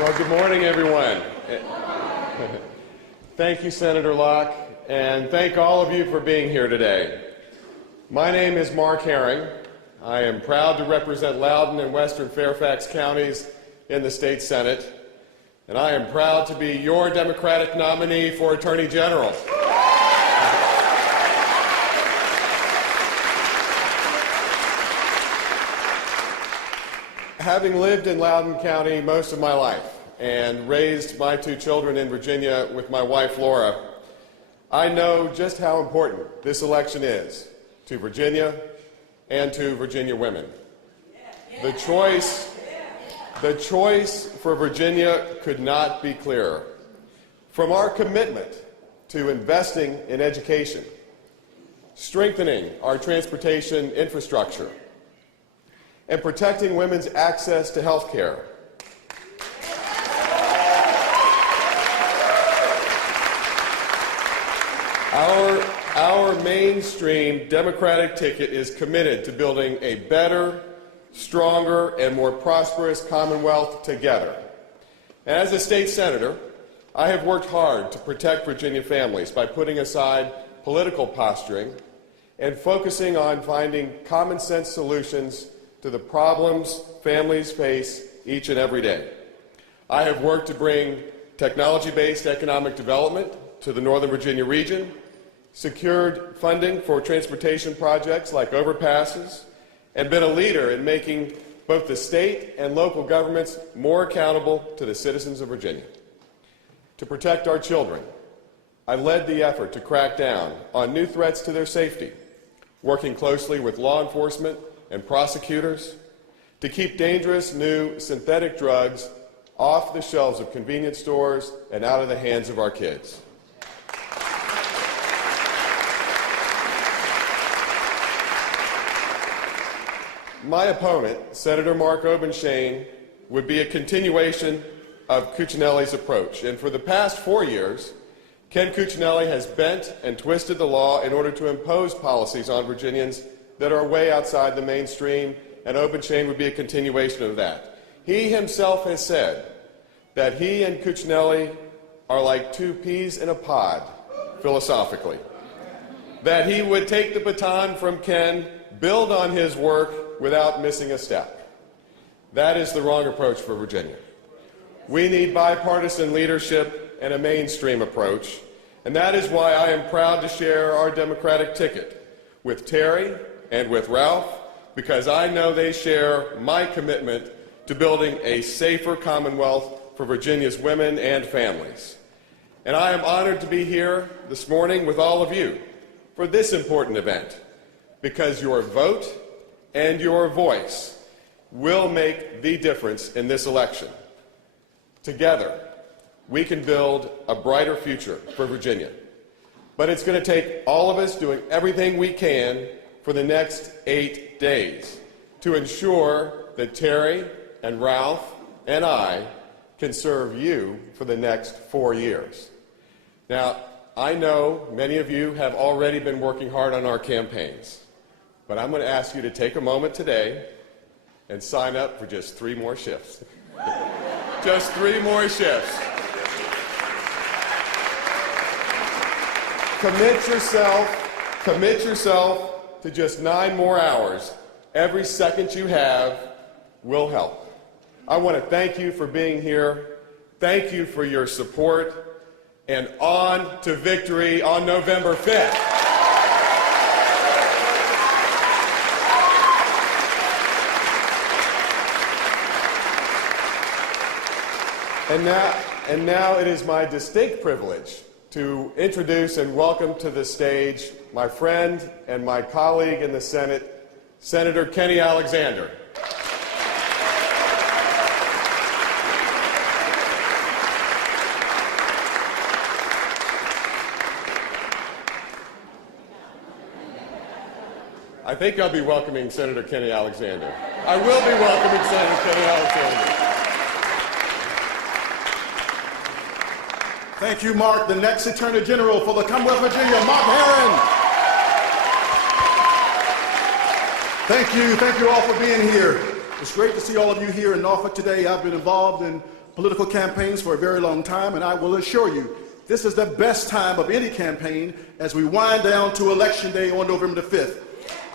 Well, good morning, everyone. Thank you, Senator Locke, and thank all of you for being here today. My name is Mark Herring. I am proud to represent Loudoun and Western Fairfax counties in the state Senate, and I am proud to be your Democratic nominee for Attorney General. Having lived in Loudoun County most of my life and raised my two children in Virginia with my wife Laura, I know just how important this election is to Virginia and to Virginia women. The choice for Virginia could not be clearer. From our commitment to investing in education, strengthening our transportation infrastructure, and protecting women's access to health care, our mainstream Democratic ticket is committed to building a better, stronger, and more prosperous Commonwealth together. And as a state senator, I have worked hard to protect Virginia families by putting aside political posturing and focusing on finding common sense solutions to the problems families face each and every day. I have worked to bring technology-based economic development to the Northern Virginia region, secured funding for transportation projects like overpasses, and been a leader in making both the state and local governments more accountable to the citizens of Virginia. To protect our children, I led the effort to crack down on new threats to their safety, working closely with law enforcement and prosecutors to keep dangerous new synthetic drugs off the shelves of convenience stores and out of the hands of our kids. My opponent, Senator Mark Obenshain, would be a continuation of Cuccinelli's approach. And for the past 4 years, Ken Cuccinelli has bent and twisted the law in order to impose policies on Virginians that are way outside the mainstream, and Obenshain would be a continuation of that. He himself has said that he and Cuccinelli are like two peas in a pod, philosophically. That he would take the baton from Ken, build on his work without missing a step. That is the wrong approach for Virginia. We need bipartisan leadership and a mainstream approach, and that is why I am proud to share our Democratic ticket with Terry and with Ralph, because I know they share my commitment to building a safer Commonwealth for Virginia's women and families. And I am honored to be here this morning with all of you for this important event, because your vote and your voice will make the difference in this election. Together, we can build a brighter future for Virginia. But it's going to take all of us doing everything we can for the next 8 days to ensure that Terry and Ralph and I can serve you for the next 4 years. Now, I know many of you have already been working hard on our campaigns, but I'm going to ask you to take a moment today and sign up for just 3 more shifts. Just 3 more shifts. Commit yourself to just 9 more hours. Every second you have will help. I want to thank you for being here. Thank you for your support. And on to victory on November 5th. And now it is my distinct privilege to introduce and welcome to the stage my friend and my colleague in the Senate, Senator Kenny Alexander. I think I'll be welcoming Senator Kenny Alexander. I will be welcoming Senator Kenny Alexander. Thank you, Mark. The next Attorney General for the Commonwealth of Virginia, Mark Herring. Thank you all for being here. It's great to see all of you here in Norfolk today. I've been involved in political campaigns for a very long time, and I will assure you, this is the best time of any campaign as we wind down to Election Day on November the 5th.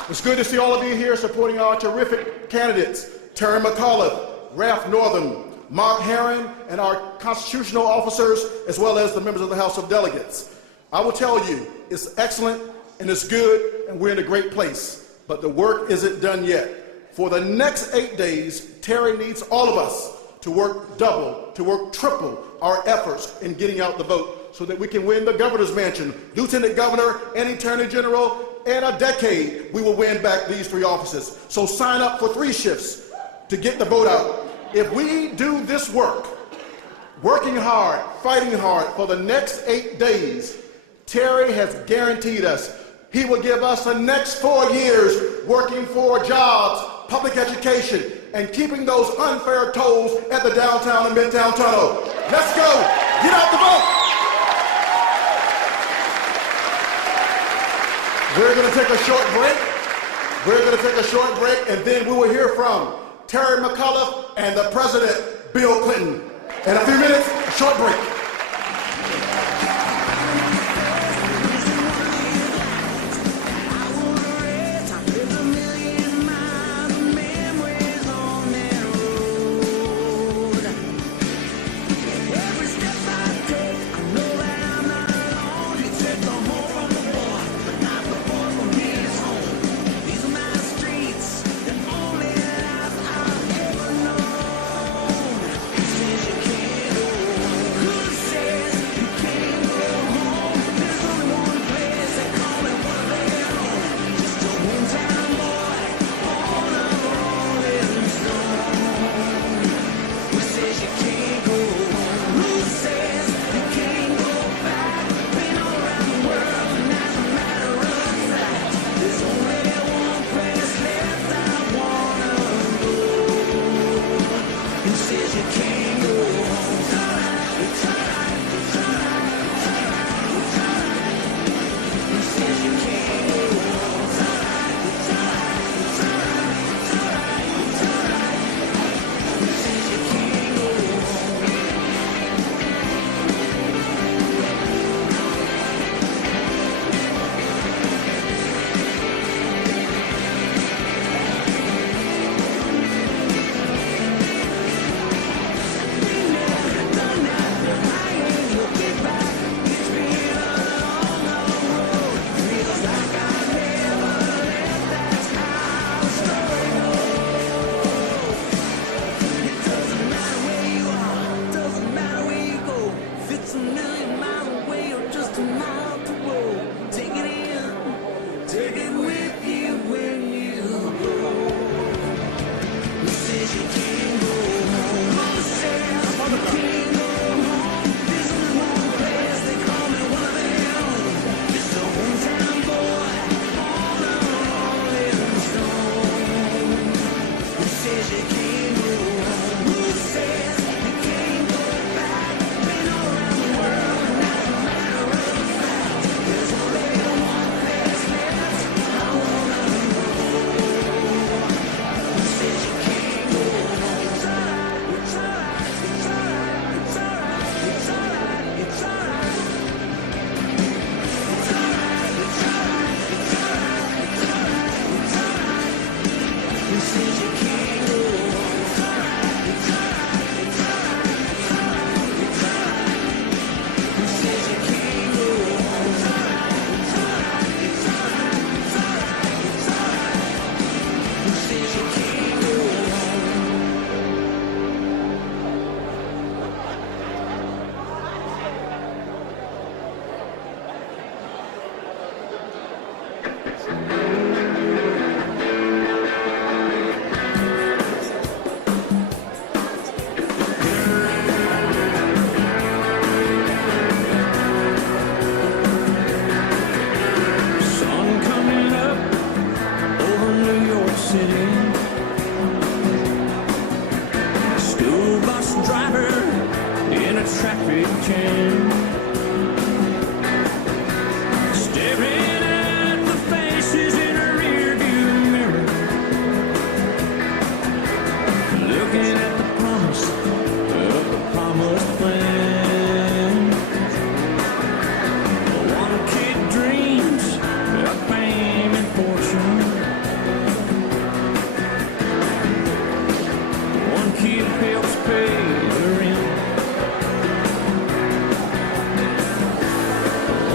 It's good to see all of you here supporting our terrific candidates, Terry McAuliffe, Ralph Northam, Mark Herron, and our constitutional officers, as well as the members of the House of Delegates. I will tell you, it's excellent and it's good, and we're in a great place. But the work isn't done yet. For the next 8 days, Terry needs all of us to work double, to work triple our efforts in getting out the vote so that we can win the governor's mansion, lieutenant governor, and attorney general. In a decade, we will win back these 3 offices. So sign up for 3 shifts to get the vote out. If we do this work, working hard, fighting hard for the next 8 days, Terry has guaranteed us he will give us the next 4 years working for jobs, public education, and keeping those unfair tolls at the downtown and midtown tunnel. Let's go. Get out the vote. We're going to take a short break. And then we will hear from Terry McAuliffe and the President, Bill Clinton. In a few minutes, a short break. Looking at the promise of the kid helps pay the rent.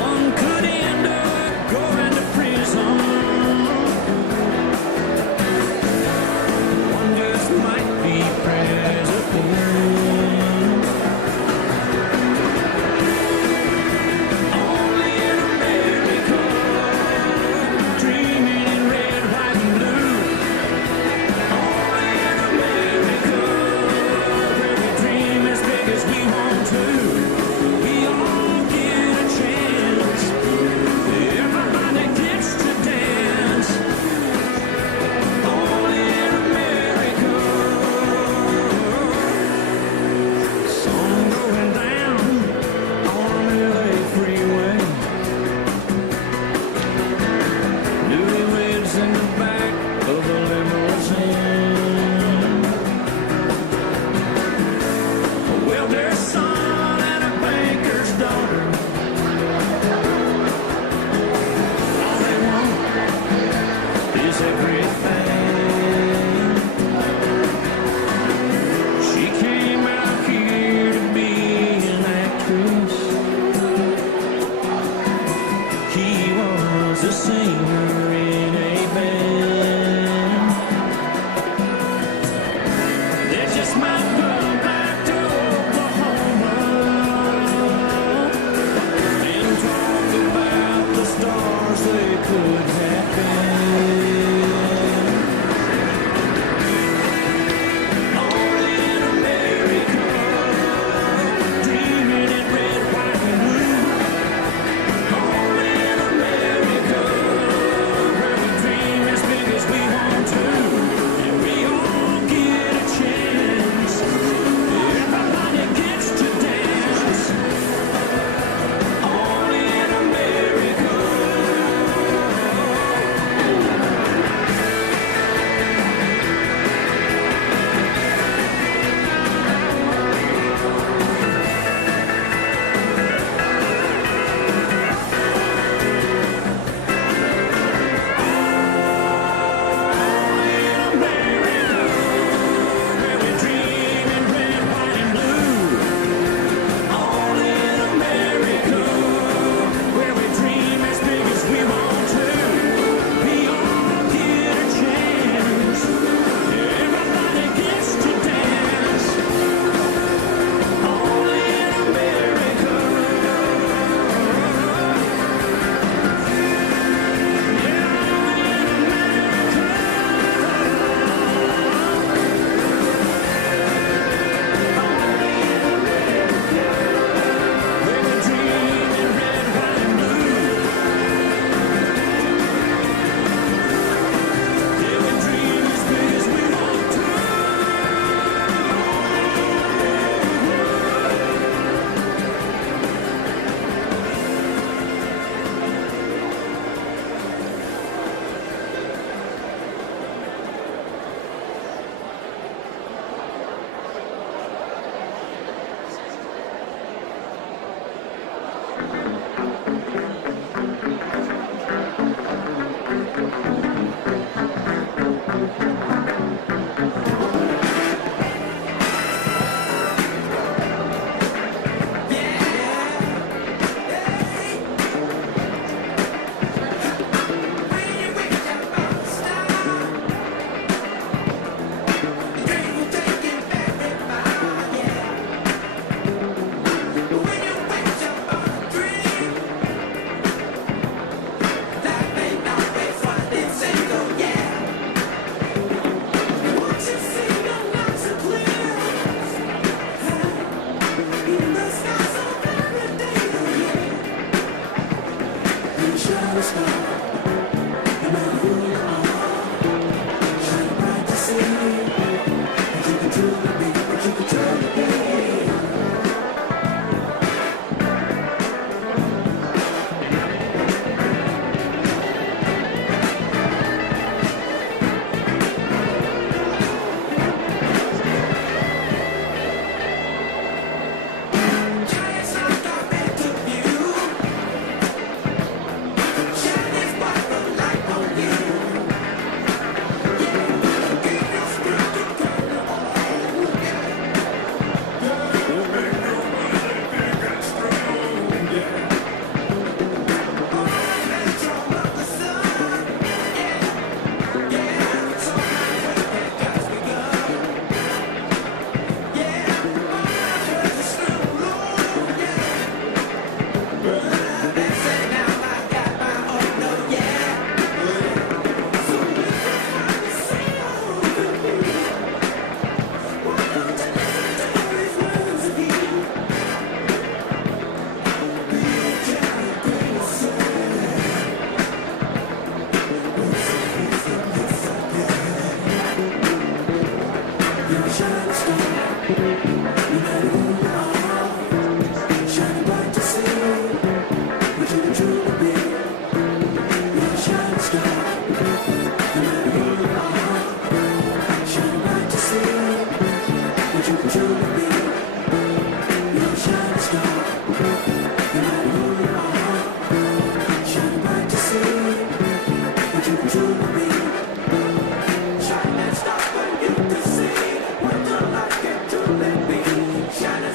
One could end up going to prison. One just might be president. Only in America, dreaming in red, white, and blue. Only in America, where we dream as big as we want to. We all get a chance. Everybody gets to dance. Only in America. Sun going down on LA freeway. Newlyweds in the back of a limousine. Well, there's sun Shining bright to see what you can truly be. You're a shining star. No matter who you are, shining bright to see what you can truly be. You're a shining star. No matter who you are, shining bright to see what you can truly be. Shining star for you to see what your life can truly be. Shining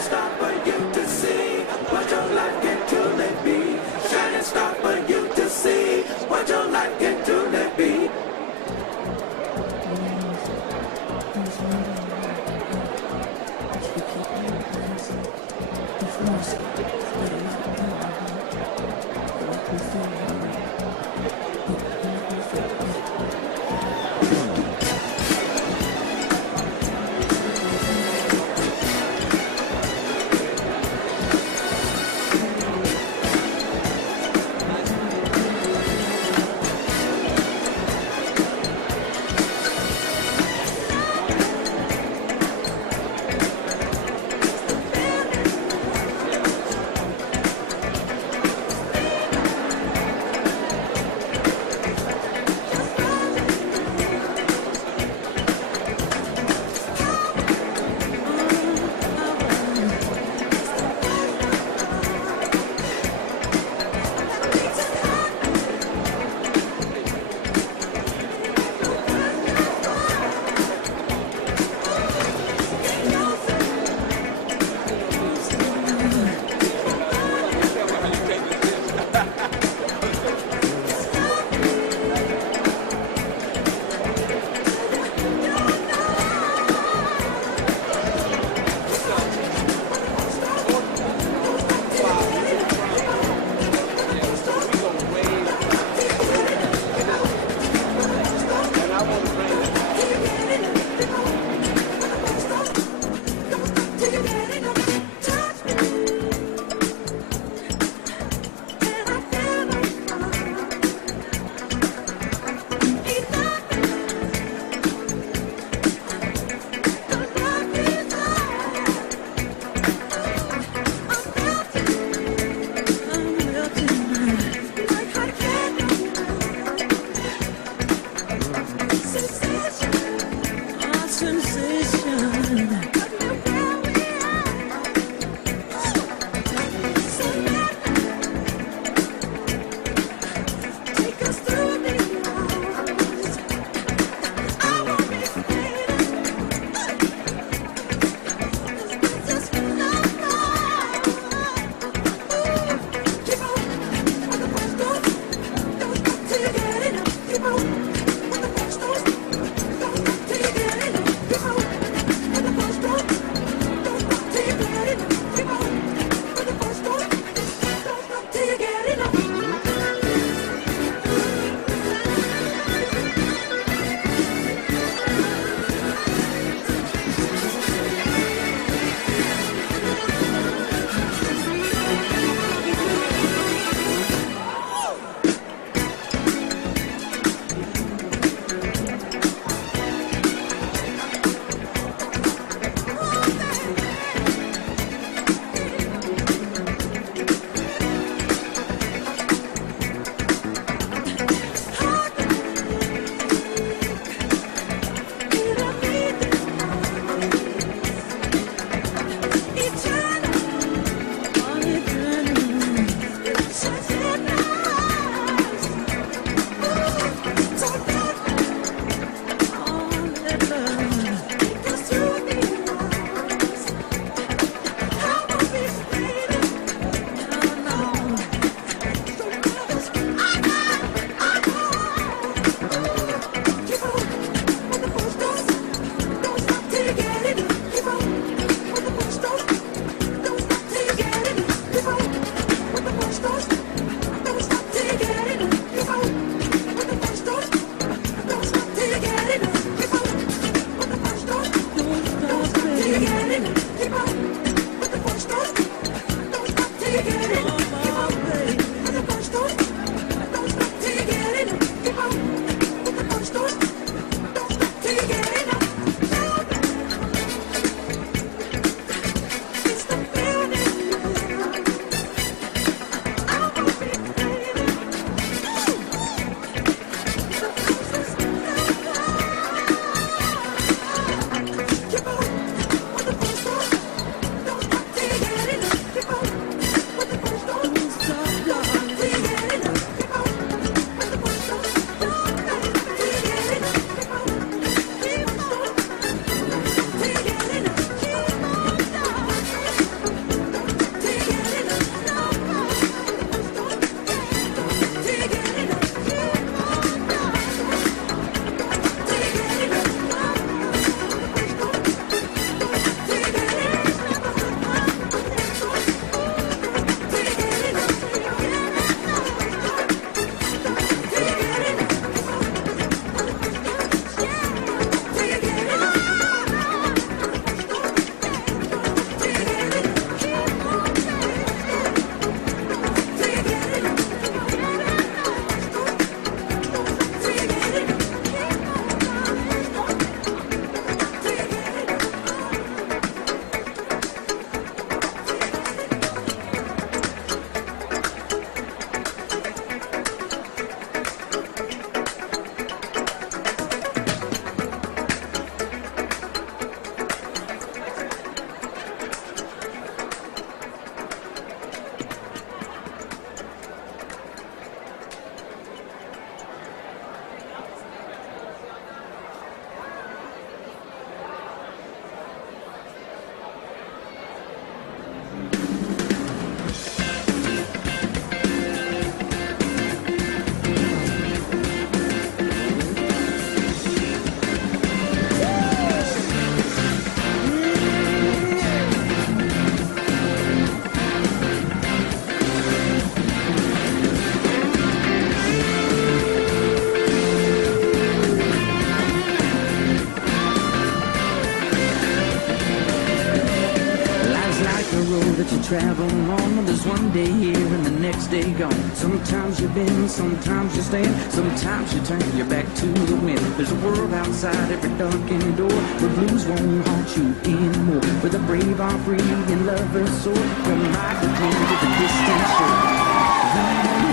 that you travel on. There's one day here and the next day gone. Sometimes you bend, sometimes you stand, sometimes you turn your back to the wind. There's a world outside every darkened door where blues won't haunt you anymore. Where the brave are free and lovers soar. Your migrating to the distant shore.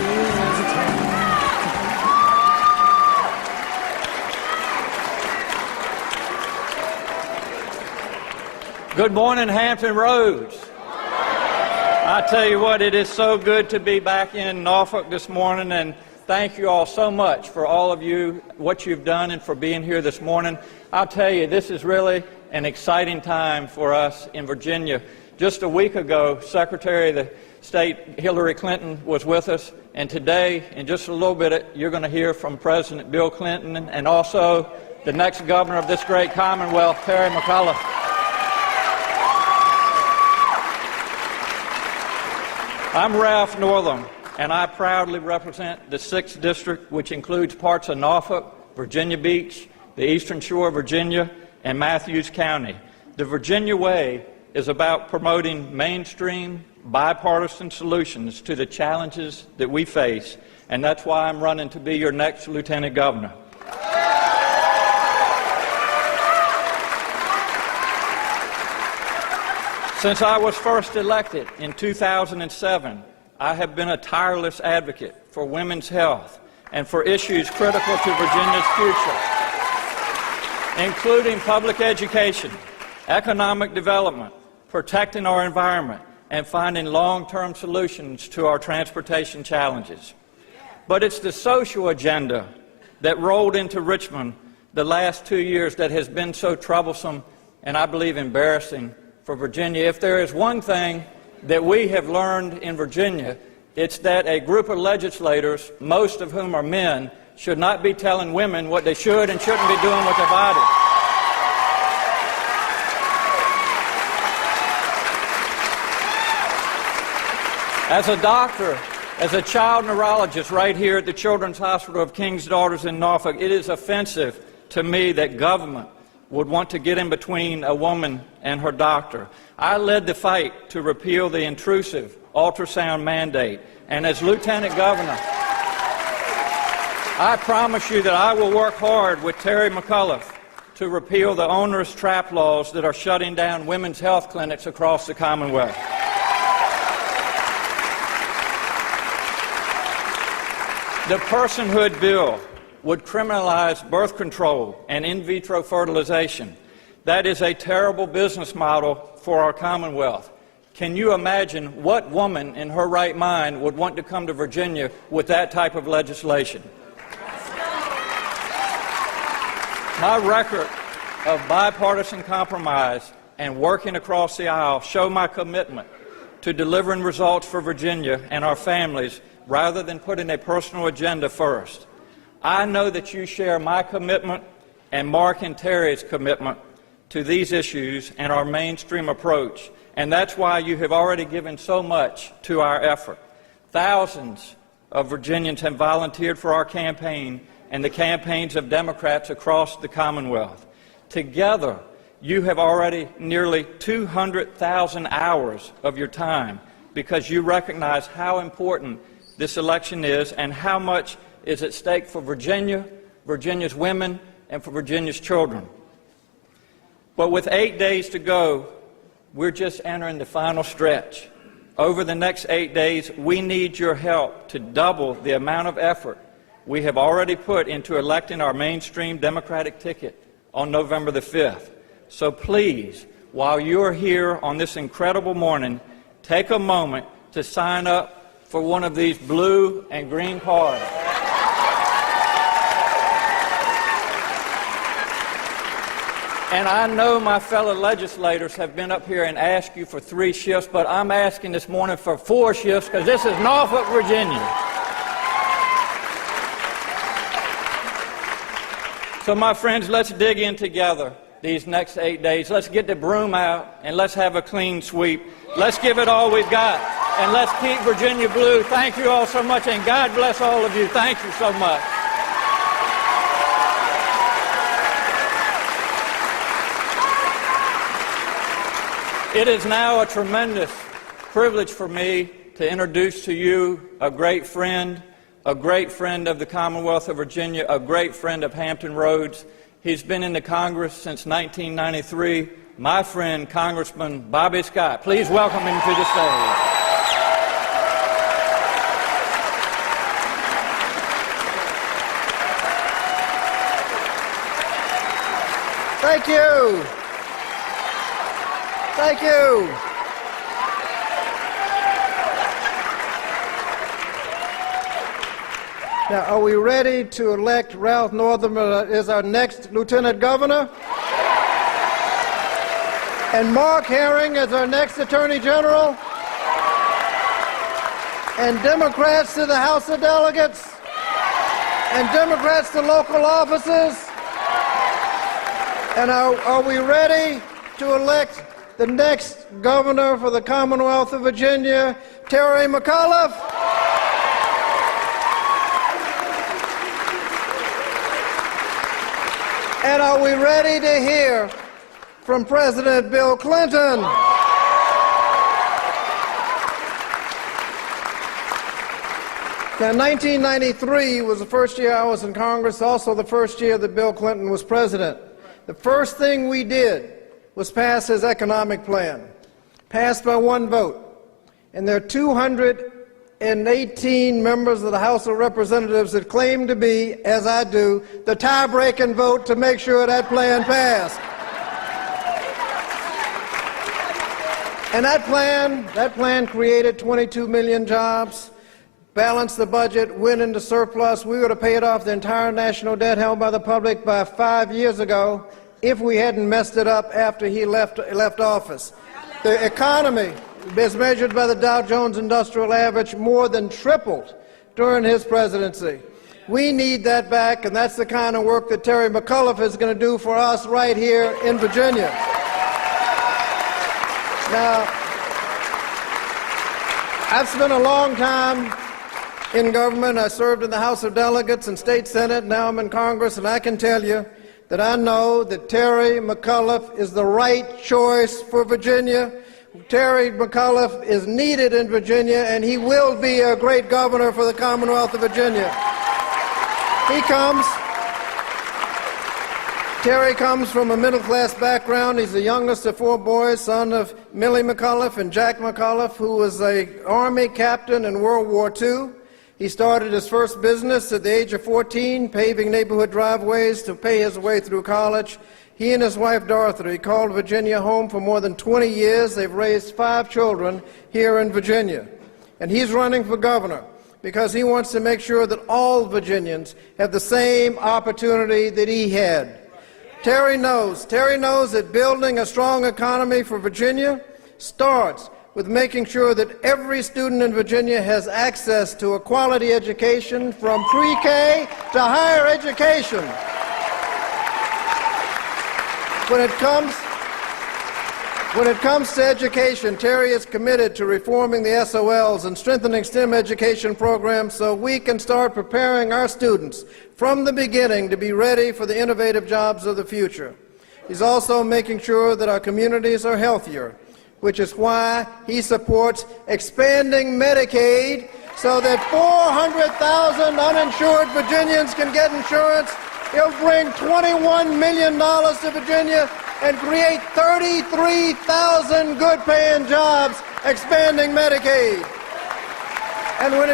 Here's a town. Good morning, Hampton Roads. I tell you what, it is so good to be back in Norfolk this morning, and thank you all so much for all of you, what you've done, and for being here this morning. I'll tell you, this is really an exciting time for us in Virginia. Just a week ago, Secretary of the State Hillary Clinton was with us, and today, in just a little bit, you're going to hear from President Bill Clinton and also the next governor of this great Commonwealth, Terry McAuliffe. I'm Ralph Northam, and I proudly represent the 6th District, which includes parts of Norfolk, Virginia Beach, the Eastern Shore of Virginia, and Matthews County. The Virginia Way is about promoting mainstream, bipartisan solutions to the challenges that we face, and that's why I'm running to be your next Lieutenant Governor. Since I was first elected in 2007, I have been a tireless advocate for women's health and for issues critical to Virginia's future, including public education, economic development, protecting our environment, and finding long-term solutions to our transportation challenges. But it's the social agenda that rolled into Richmond the last 2 years that has been so troublesome and, I believe, embarrassing for Virginia. If there is one thing that we have learned in Virginia, it's that a group of legislators, most of whom are men, should not be telling women what they should and shouldn't be doing with their bodies. As a doctor, as a child neurologist right here at the Children's Hospital of King's Daughters in Norfolk, it is offensive to me that government would want to get in between a woman and her doctor. I led the fight to repeal the intrusive ultrasound mandate, and as Lieutenant Governor, I promise you that I will work hard with Terry McAuliffe to repeal the onerous trap laws that are shutting down women's health clinics across the Commonwealth. The personhood bill would criminalize birth control and in vitro fertilization. That is a terrible business model for our Commonwealth. Can you imagine what woman in her right mind would want to come to Virginia with that type of legislation? My record of bipartisan compromise and working across the aisle show my commitment to delivering results for Virginia and our families rather than putting a personal agenda first. I know that you share my commitment and Mark and Terry's commitment to these issues and our mainstream approach, and that's why you have already given so much to our effort. Thousands of Virginians have volunteered for our campaign and the campaigns of Democrats across the Commonwealth. Together, you have already nearly 200,000 hours of your time because you recognize how important this election is and how much is at stake for Virginia, Virginia's women, and for Virginia's children. But with 8 days to go, we're just entering the final stretch. Over the next 8 days, we need your help to double the amount of effort we have already put into electing our mainstream Democratic ticket on November the 5th. So please, while you're here on this incredible morning, take a moment to sign up for one of these blue and green cards. And I know my fellow legislators have been up here and asked you for 3 shifts, but I'm asking this morning for 4 shifts because this is Norfolk, Virginia. So my friends, let's dig in together these next 8 days. Let's get the broom out and let's have a clean sweep. Let's give it all we've got and let's keep Virginia blue. Thank you all so much, and God bless all of you. Thank you so much. It is now a tremendous privilege for me to introduce to you a great friend of the Commonwealth of Virginia, a great friend of Hampton Roads. He's been in the Congress since 1993. My friend, Congressman Bobby Scott. Please welcome him to the stage. Thank you. Thank you. Now, are we ready to elect Ralph Northam as our next Lieutenant Governor? And Mark Herring as our next Attorney General? And Democrats to the House of Delegates? And Democrats to local offices? And are we ready to elect the next governor for the Commonwealth of Virginia, Terry McAuliffe? And are we ready to hear from President Bill Clinton? Now, 1993 was the first year I was in Congress, also the first year that Bill Clinton was president. The first thing we did was pass his economic plan, passed by one vote. And there are 218 members of the House of Representatives that claim to be, as I do, the tie-breaking vote to make sure that plan passed. And that plan created 22 million jobs, balanced the budget, went into surplus. We would have paid off the entire national debt held by the public by 5 years ago if we hadn't messed it up after he left office. The economy, as measured by the Dow Jones Industrial Average, more than tripled during his presidency. We need that back, and that's the kind of work that Terry McAuliffe is going to do for us right here in Virginia. Now, I've spent a long time in government. I served in the House of Delegates and State Senate. Now I'm in Congress, and I can tell you that I know that Terry McAuliffe is the right choice for Virginia. Terry McAuliffe is needed in Virginia, and he will be a great governor for the Commonwealth of Virginia. Terry comes from a middle-class background. He's the youngest of 4 boys, son of Millie McAuliffe and Jack McAuliffe, who was an Army captain in World War II. He started his first business at the age of 14, paving neighborhood driveways to pay his way through college. He and his wife, Dorothy, called Virginia home for more than 20 years. They've raised 5 children here in Virginia. And he's running for governor because he wants to make sure that all Virginians have the same opportunity that he had. Terry knows that building a strong economy for Virginia starts with making sure that every student in Virginia has access to a quality education from pre-K to higher education. When it comes to education, Terry is committed to reforming the SOLs and strengthening STEM education programs so we can start preparing our students from the beginning to be ready for the innovative jobs of the future. He's also making sure that our communities are healthier, which is why he supports expanding Medicaid so that 400,000 uninsured Virginians can get insurance. He'll bring $21 million to Virginia and create 33,000 good-paying jobs expanding Medicaid. And when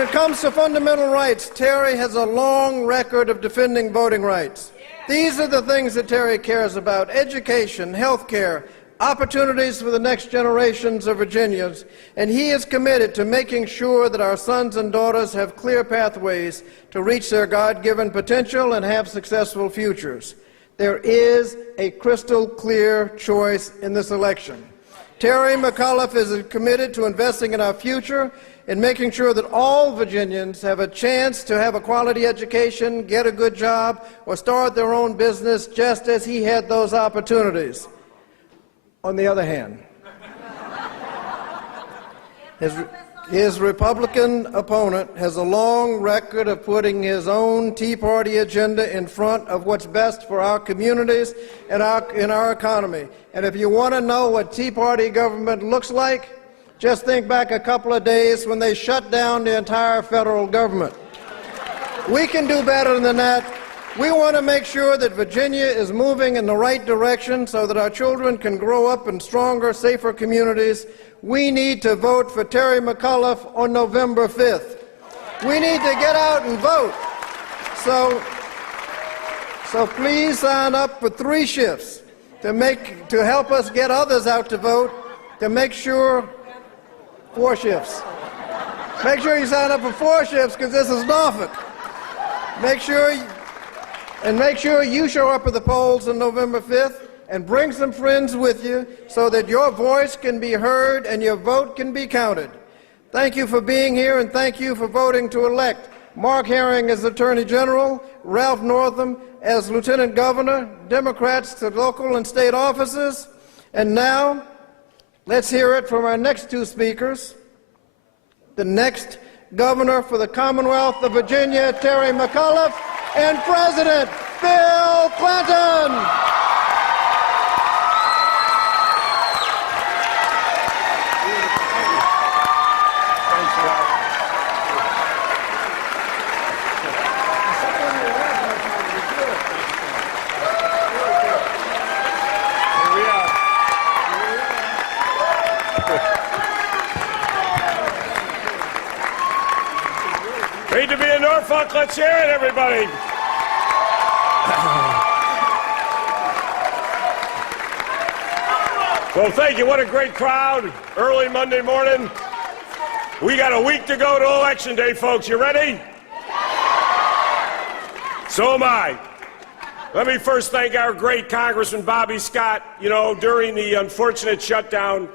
it comes to fundamental rights, Terry has a long record of defending voting rights. These are the things that Terry cares about: education, health care, opportunities for the next generations of Virginians, and he is committed to making sure that our sons and daughters have clear pathways to reach their God-given potential and have successful futures. There is a crystal clear choice in this election. Terry McAuliffe is committed to investing in our future and making sure that all Virginians have a chance to have a quality education, get a good job, or start their own business just as he had those opportunities. On the other hand, His Republican opponent has a long record of putting his own Tea Party agenda in front of what's best for our communities and in our economy. And if you want to know what Tea Party government looks like, just think back a couple of days when they shut down the entire federal government. We can do better than that. We want to make sure that Virginia is moving in the right direction so that our children can grow up in stronger, safer communities. We need to vote for Terry McAuliffe on November 5th. We need to get out and vote. So please sign up for 3 shifts to help us get others out to vote, to make sure 4 shifts. Make sure you sign up for 4 shifts because this is Norfolk. Make sure you show up at the polls on November 5th and bring some friends with you so that your voice can be heard and your vote can be counted. Thank you for being here, and thank you for voting to elect Mark Herring as Attorney General, Ralph Northam as Lieutenant Governor, Democrats to local and state offices. And now, let's hear it from our next 2 speakers. The next Governor for the Commonwealth of Virginia, Terry McAuliffe, and President Bill Clinton. Great to be in Norfolk. Let's hear it, everybody. Well, thank you. What a great crowd. Early Monday morning. We got a week to go to Election Day, folks. You ready? So am I. Let me first thank our great Congressman Bobby Scott. You know, during the unfortunate shutdown,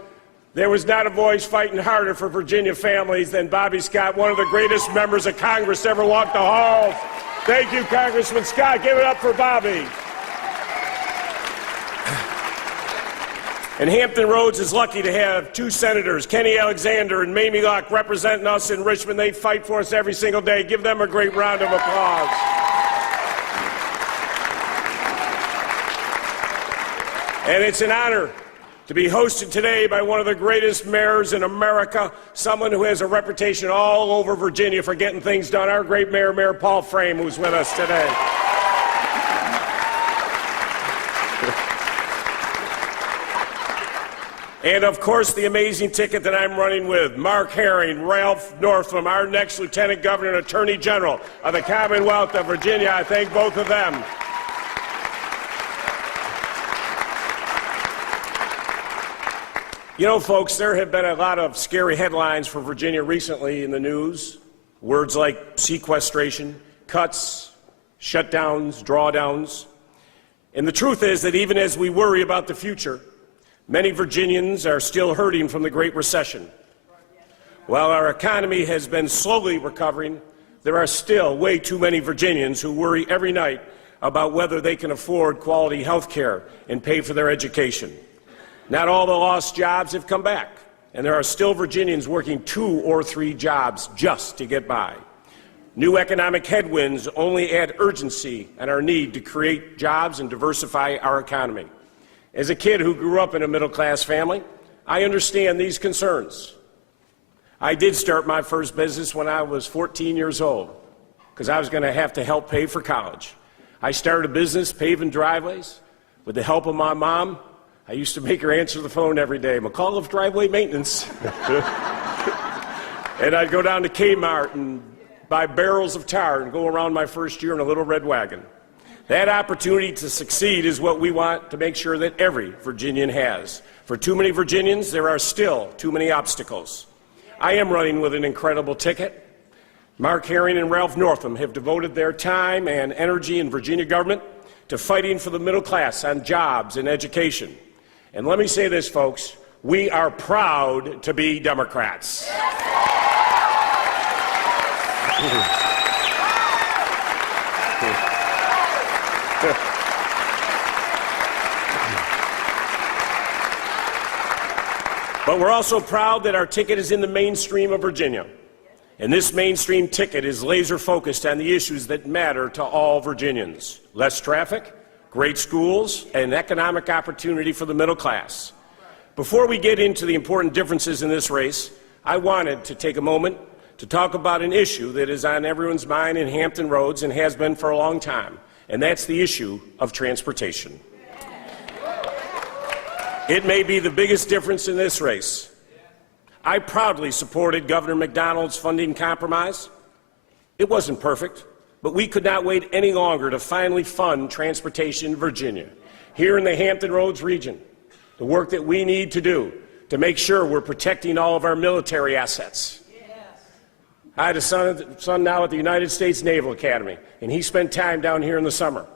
there was not a voice fighting harder for Virginia families than Bobby Scott, one of the greatest members of Congress to ever walk the halls. Thank you, Congressman Scott. Give it up for Bobby. And Hampton Roads is lucky to have 2 senators, Kenny Alexander and Mamie Locke, representing us in Richmond. They fight for us every single day. Give them a great round of applause. And it's an honor to be hosted today by one of the greatest mayors in America, someone who has a reputation all over Virginia for getting things done, our great mayor, Mayor Paul Frame, who's with us today. And, of course, the amazing ticket that I'm running with, Mark Herring, Ralph Northam, our next Lieutenant Governor and Attorney General of the Commonwealth of Virginia. I thank both of them. You know, folks, there have been a lot of scary headlines for Virginia recently in the news. Words like sequestration, cuts, shutdowns, drawdowns. And the truth is that even as we worry about the future, many Virginians are still hurting from the Great Recession. While our economy has been slowly recovering, there are still way too many Virginians who worry every night about whether they can afford quality health care and pay for their education. Not all the lost jobs have come back, and there are still Virginians working 2 or 3 jobs just to get by. New economic headwinds only add urgency and our need to create jobs and diversify our economy. As a kid who grew up in a middle-class family, I understand these concerns. I did start my first business when I was 14 years old because I was going to have to help pay for college. I started a business paving driveways with the help of my mom. I used to make her answer the phone every day, McAuliffe Driveway Maintenance. And I'd go down to Kmart and buy barrels of tar and go around my first year in a little red wagon. That opportunity to succeed is what we want to make sure that every Virginian has. For too many Virginians, there are still too many obstacles. I am running with an incredible ticket. Mark Herring and Ralph Northam have devoted their time and energy in Virginia government to fighting for the middle class on jobs and education. And let me say this, folks, we are proud to be Democrats. But we're also proud that our ticket is in the mainstream of Virginia. And this mainstream ticket is laser focused on the issues that matter to all Virginians. Less traffic, great schools, and economic opportunity for the middle class. Before we get into the important differences in this race, I wanted to take a moment to talk about an issue that is on everyone's mind in Hampton Roads and has been for a long time, and that's the issue of transportation. It may be the biggest difference in this race. I proudly supported Governor McDonald's funding compromise. It wasn't perfect, but we could not wait any longer to finally fund transportation in Virginia, here in the Hampton Roads region, the work that we need to do to make sure we're protecting all of our military assets. I had a son now at the United States Naval Academy, and he spent time down here in the summer.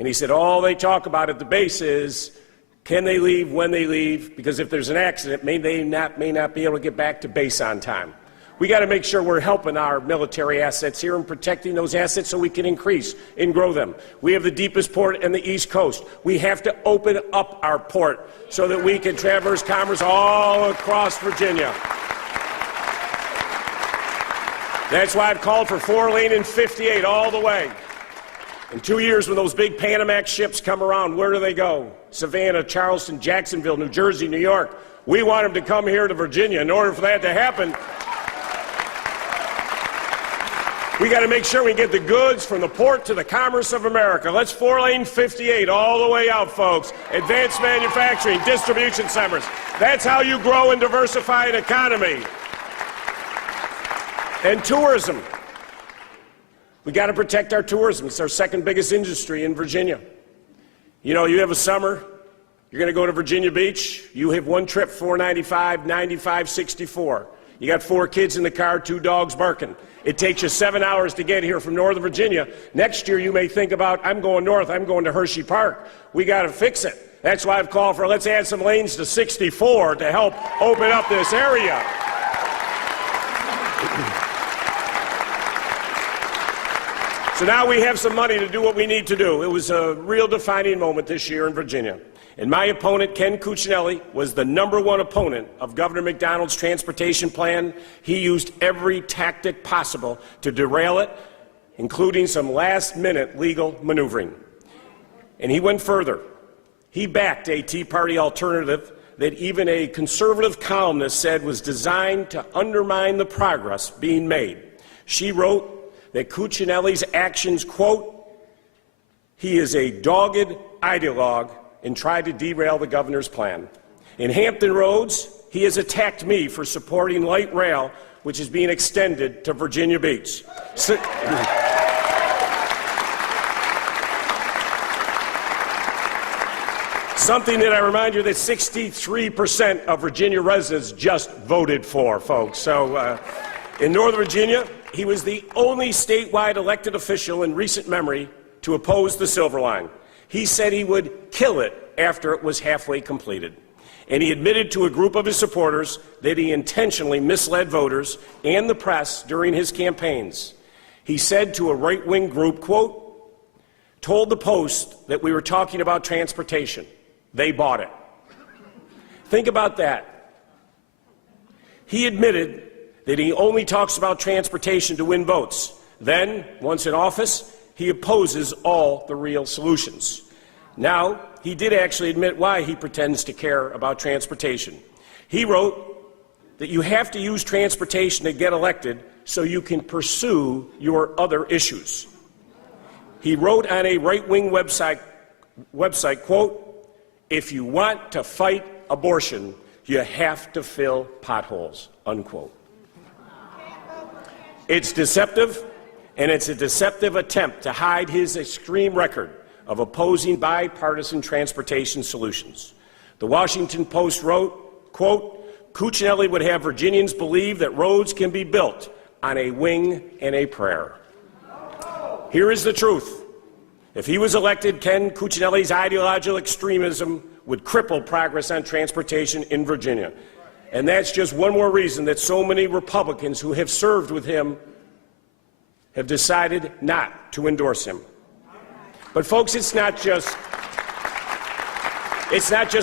And he said all they talk about at the base is, can they leave, when they leave, because if there's an accident, they may not be able to get back to base on time. We got to make sure we're helping our military assets here and protecting those assets so we can increase and grow them. We have the deepest port in the East Coast. We have to open up our port so that we can traverse commerce all across Virginia. That's why I've called for 4-lane and 58 all the way. In 2 years, when those big Panamax ships come around, where do they go? Savannah, Charleston, Jacksonville, New Jersey, New York. We want them to come here to Virginia. In order for that to happen, we got to make sure we get the goods from the port to the commerce of America. Let's 4-lane 58 all the way out, folks. Advanced manufacturing, distribution centers. That's how you grow and diversify an economy. And tourism. We got to protect our tourism. It's our second biggest industry in Virginia. You know, you have a summer, you're going to go to Virginia Beach, you have one trip, 495, 95, 64. You got 4 kids in the car, 2 dogs barking. It takes you 7 hours to get here from Northern Virginia. Next year you may think about, I'm going north, I'm going to Hershey Park. We got to fix it. That's why I've called for, let's add some lanes to 64 to help open up this area. So now we have some money to do what we need to do. It was a real defining moment this year in Virginia. And my opponent, Ken Cuccinelli, was the #1 opponent of Governor McDonald's transportation plan. He used every tactic possible to derail it, including some last-minute legal maneuvering. And he went further. He backed a Tea Party alternative that even a conservative columnist said was designed to undermine the progress being made. She wrote that Cuccinelli's actions, quote, he is a dogged ideologue and tried to derail the governor's plan. In Hampton Roads, he has attacked me for supporting light rail, which is being extended to Virginia Beach. Something that I remind you that 63% of Virginia residents just voted for, folks. So in Northern Virginia, he was the only statewide elected official in recent memory to oppose the Silver Line. He said he would kill it after it was halfway completed. And he admitted to a group of his supporters that he intentionally misled voters and the press during his campaigns. He said to a right-wing group, quote, told the Post that we were talking about transportation. They bought it. Think about that. He admitted that he only talks about transportation to win votes. Then, once in office, he opposes all the real solutions. Now, he did actually admit why he pretends to care about transportation. He wrote that you have to use transportation to get elected so you can pursue your other issues. He wrote on a right-wing website, quote, if you want to fight abortion, you have to fill potholes, unquote. It's deceptive, and it's a deceptive attempt to hide his extreme record of opposing bipartisan transportation solutions. The Washington Post wrote, quote, Cuccinelli would have Virginians believe that roads can be built on a wing and a prayer. Here is the truth. If he was elected, Ken Cuccinelli's ideological extremism would cripple progress on transportation in Virginia. And that's just one more reason that so many Republicans who have served with him have decided not to endorse him. But folks, it's not just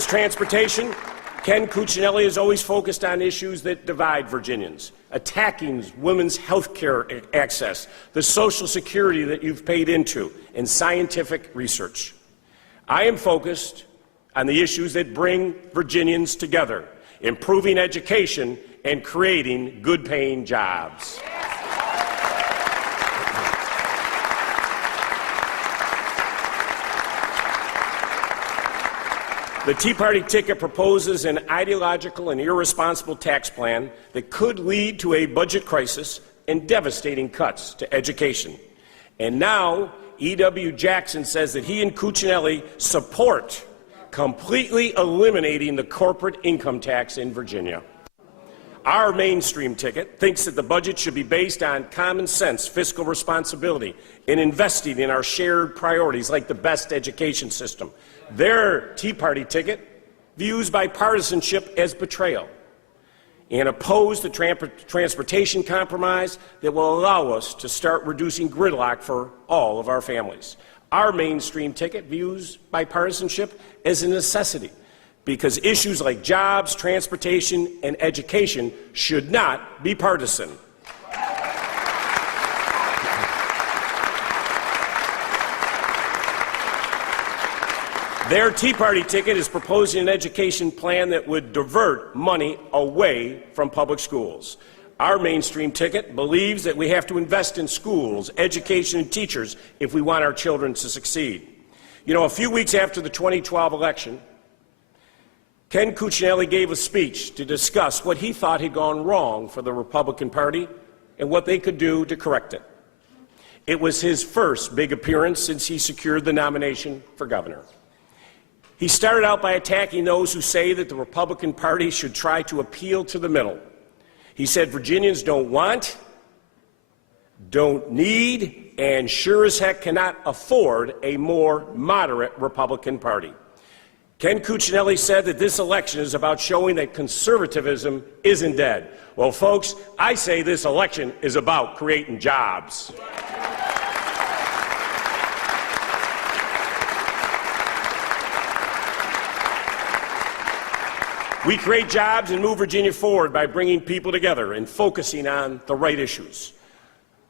transportation. Ken Cuccinelli is always focused on issues that divide Virginians, attacking women's health care access, the Social Security that you've paid into, and scientific research. I am focused on the issues that bring Virginians together, improving education and creating good-paying jobs. The Tea Party ticket proposes an ideological and irresponsible tax plan that could lead to a budget crisis and devastating cuts to education. And now, E.W. Jackson says that he and Cuccinelli support completely eliminating the corporate income tax in Virginia. Our mainstream ticket thinks that the budget should be based on common sense fiscal responsibility and investing in our shared priorities like the best education system. Their Tea Party ticket views bipartisanship as betrayal and oppose the transportation compromise that will allow us to start reducing gridlock for all of our families. Our mainstream ticket views bipartisanship as a necessity because issues like jobs, transportation, and education should not be partisan. Their Tea Party ticket is proposing an education plan that would divert money away from public schools. Our mainstream ticket believes that we have to invest in schools, education, and teachers if we want our children to succeed. You know, a few weeks after the 2012 election, Ken Cuccinelli gave a speech to discuss what he thought had gone wrong for the Republican Party and what they could do to correct it. It was his first big appearance since he secured the nomination for governor. He started out by attacking those who say that the Republican Party should try to appeal to the middle. He said Virginians don't want, don't need, and sure as heck cannot afford a more moderate Republican Party. Ken Cuccinelli said that this election is about showing that conservatism isn't dead. Well, folks, I say this election is about creating jobs. We create jobs and move Virginia forward by bringing people together and focusing on the right issues.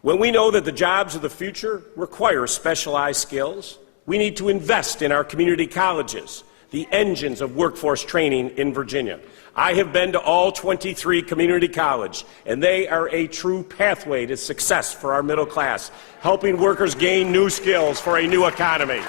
When we know that the jobs of the future require specialized skills, we need to invest in our community colleges, the engines of workforce training in Virginia. I have been to all 23 community colleges, and they are a true pathway to success for our middle class, helping workers gain new skills for a new economy.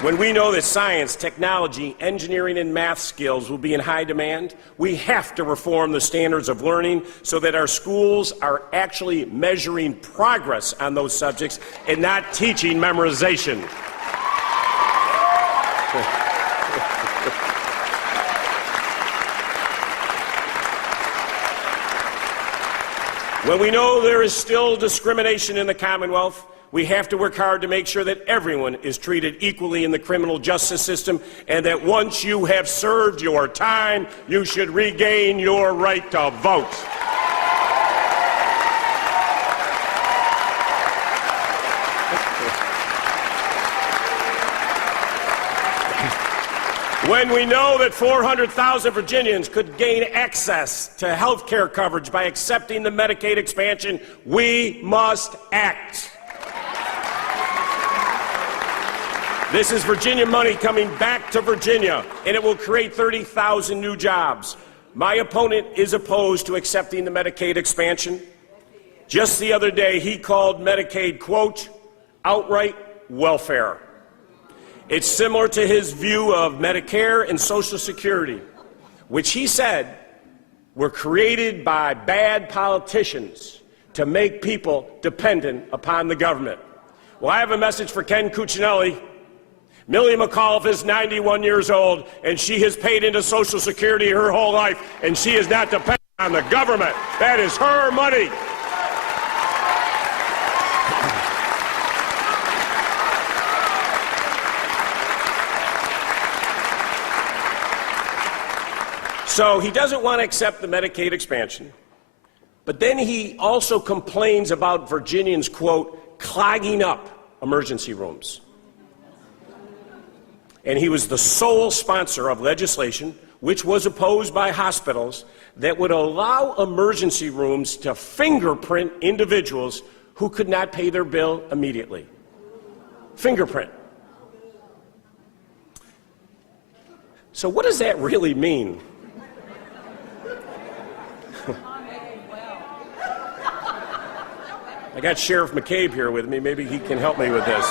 When we know that science, technology, engineering, and math skills will be in high demand, we have to reform the standards of learning so that our schools are actually measuring progress on those subjects and not teaching memorization. When we know there is still discrimination in the Commonwealth, we have to work hard to make sure that everyone is treated equally in the criminal justice system and that once you have served your time, you should regain your right to vote. When we know that 400,000 Virginians could gain access to health care coverage by accepting the Medicaid expansion, we must act. This is Virginia money coming back to Virginia, and it will create 30,000 new jobs. My opponent is opposed to accepting the Medicaid expansion. Just the other day, he called Medicaid, quote, outright welfare. It's similar to his view of Medicare and Social Security, which he said were created by bad politicians to make people dependent upon the government. Well, I have a message for Ken Cuccinelli. Millie McAuliffe is 91 years old, and she has paid into Social Security her whole life, and she is not dependent on the government. That is her money. So he doesn't want to accept the Medicaid expansion, but then he also complains about Virginians, quote, clogging up emergency rooms. and he was the sole sponsor of legislation which was opposed by hospitals that would allow emergency rooms to fingerprint individuals who could not pay their bill immediately. Fingerprint. So what does that really mean? I got Sheriff McCabe here with me. Maybe he can help me with this.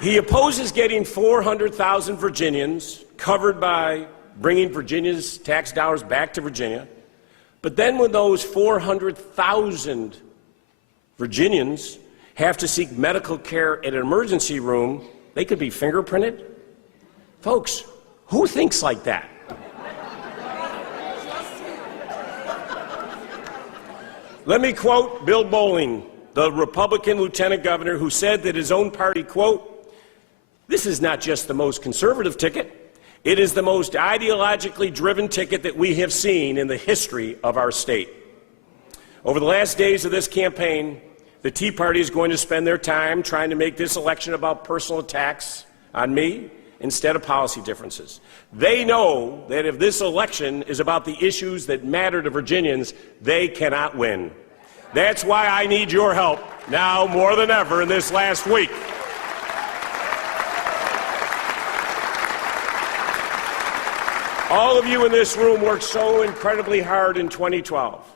He opposes getting 400,000 Virginians covered by bringing Virginia's tax dollars back to Virginia. But then when those 400,000 Virginians have to seek medical care at an emergency room, they could be fingerprinted? Folks, who thinks like that? Let me quote Bill Bolling, the Republican lieutenant governor, who said that his own party, quote, "This is not just the most conservative ticket, it is the most ideologically driven ticket that we have seen in the history of our state." Over the last days of this campaign, the Tea Party is going to spend their time trying to make this election about personal attacks on me instead of policy differences. They know that if this election is about the issues that matter to Virginians, they cannot win. That's why I need your help now more than ever in this last week. All of you in this room worked so incredibly hard in 2012.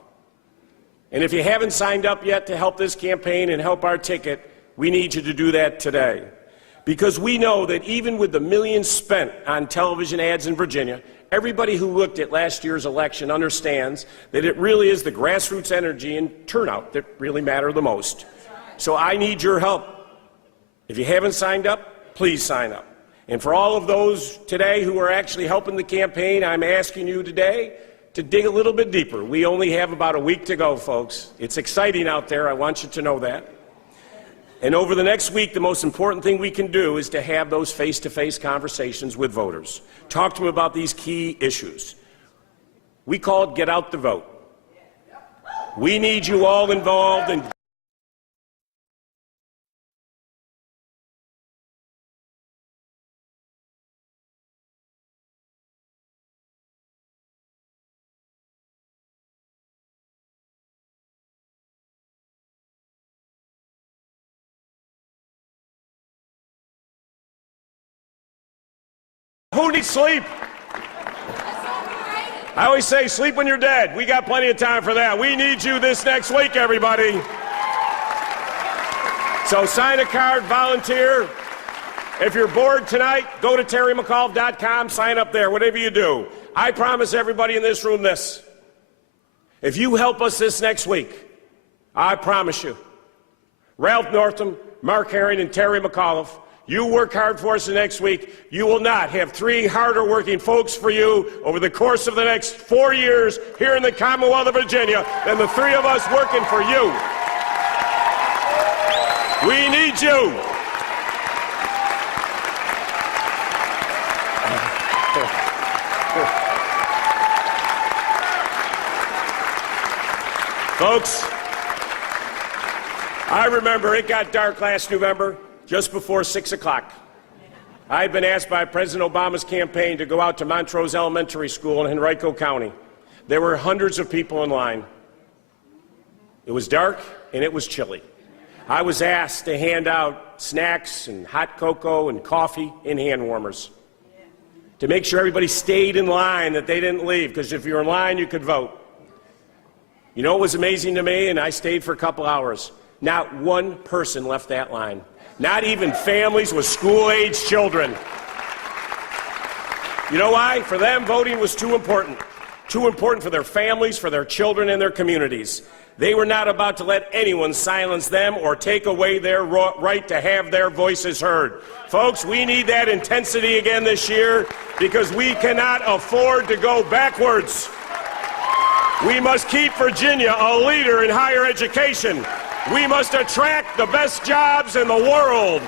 And if you haven't signed up yet to help this campaign and help our ticket, we need you to do that today. Because we know that even with the millions spent on television ads in Virginia, everybody who looked at last year's election understands that it really is the grassroots energy and turnout that really matter the most. So I need your help. If you haven't signed up, please sign up. And for all of those today who are actually helping the campaign, I'm asking you today to dig a little bit deeper. We only have about a week to go, folks. It's exciting out there. I want you to know that. And over the next week, the most important thing we can do is to have those face-to-face conversations with voters. Talk to them about these key issues. We call it Get Out the Vote. We need you all involved in Who needs sleep? I always say sleep when you're dead. We got plenty of time for that. We need you this next week, everybody. So sign a card, volunteer. If you're bored tonight, go to terrymccauliffe.com, sign up there, whatever you do. I promise everybody in this room this. If you help us this next week, I promise you, Ralph Northam, Mark Herring, and Terry McAuliffe, you work hard for us the next week. You will not have three harder working folks for you over the course of the next 4 years here in the Commonwealth of Virginia than the three of us working for you. We need you. Folks, I remember it got dark last November, just before 6 o'clock. I had been asked by President Obama's campaign to go out to Montrose Elementary School in Henrico County. There were hundreds of people in line. It was dark and it was chilly. I was asked to hand out snacks and hot cocoa and coffee and hand warmers to make sure everybody stayed in line, that they didn't leave, because if you're in line, you could vote. You know what was amazing to me, and I stayed for a couple hours? Not one person left that line. Not even families with school-age children. You know why? For them, voting was too important. Too important for their families, for their children, and their communities. They were not about to let anyone silence them or take away their right to have their voices heard. Folks, we need that intensity again this year because we cannot afford to go backwards. We must keep Virginia a leader in higher education. We must attract the best jobs in the world.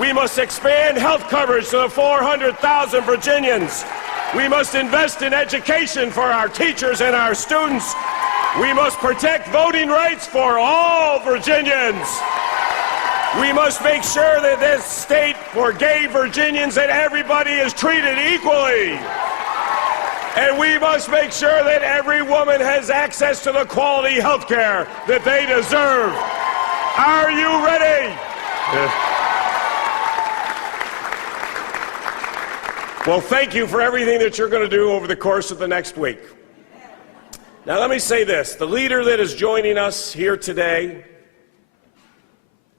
We must expand health coverage to the 400,000 Virginians. We must invest in education for our teachers and our students. We must protect voting rights for all Virginians. We must make sure that this state, for gay Virginians, that everybody is treated equally. And we must make sure that every woman has access to the quality health care that they deserve. Are you ready? Well, thank you for everything that you're going to do over the course of the next week. Now, let me say this. The leader that is joining us here today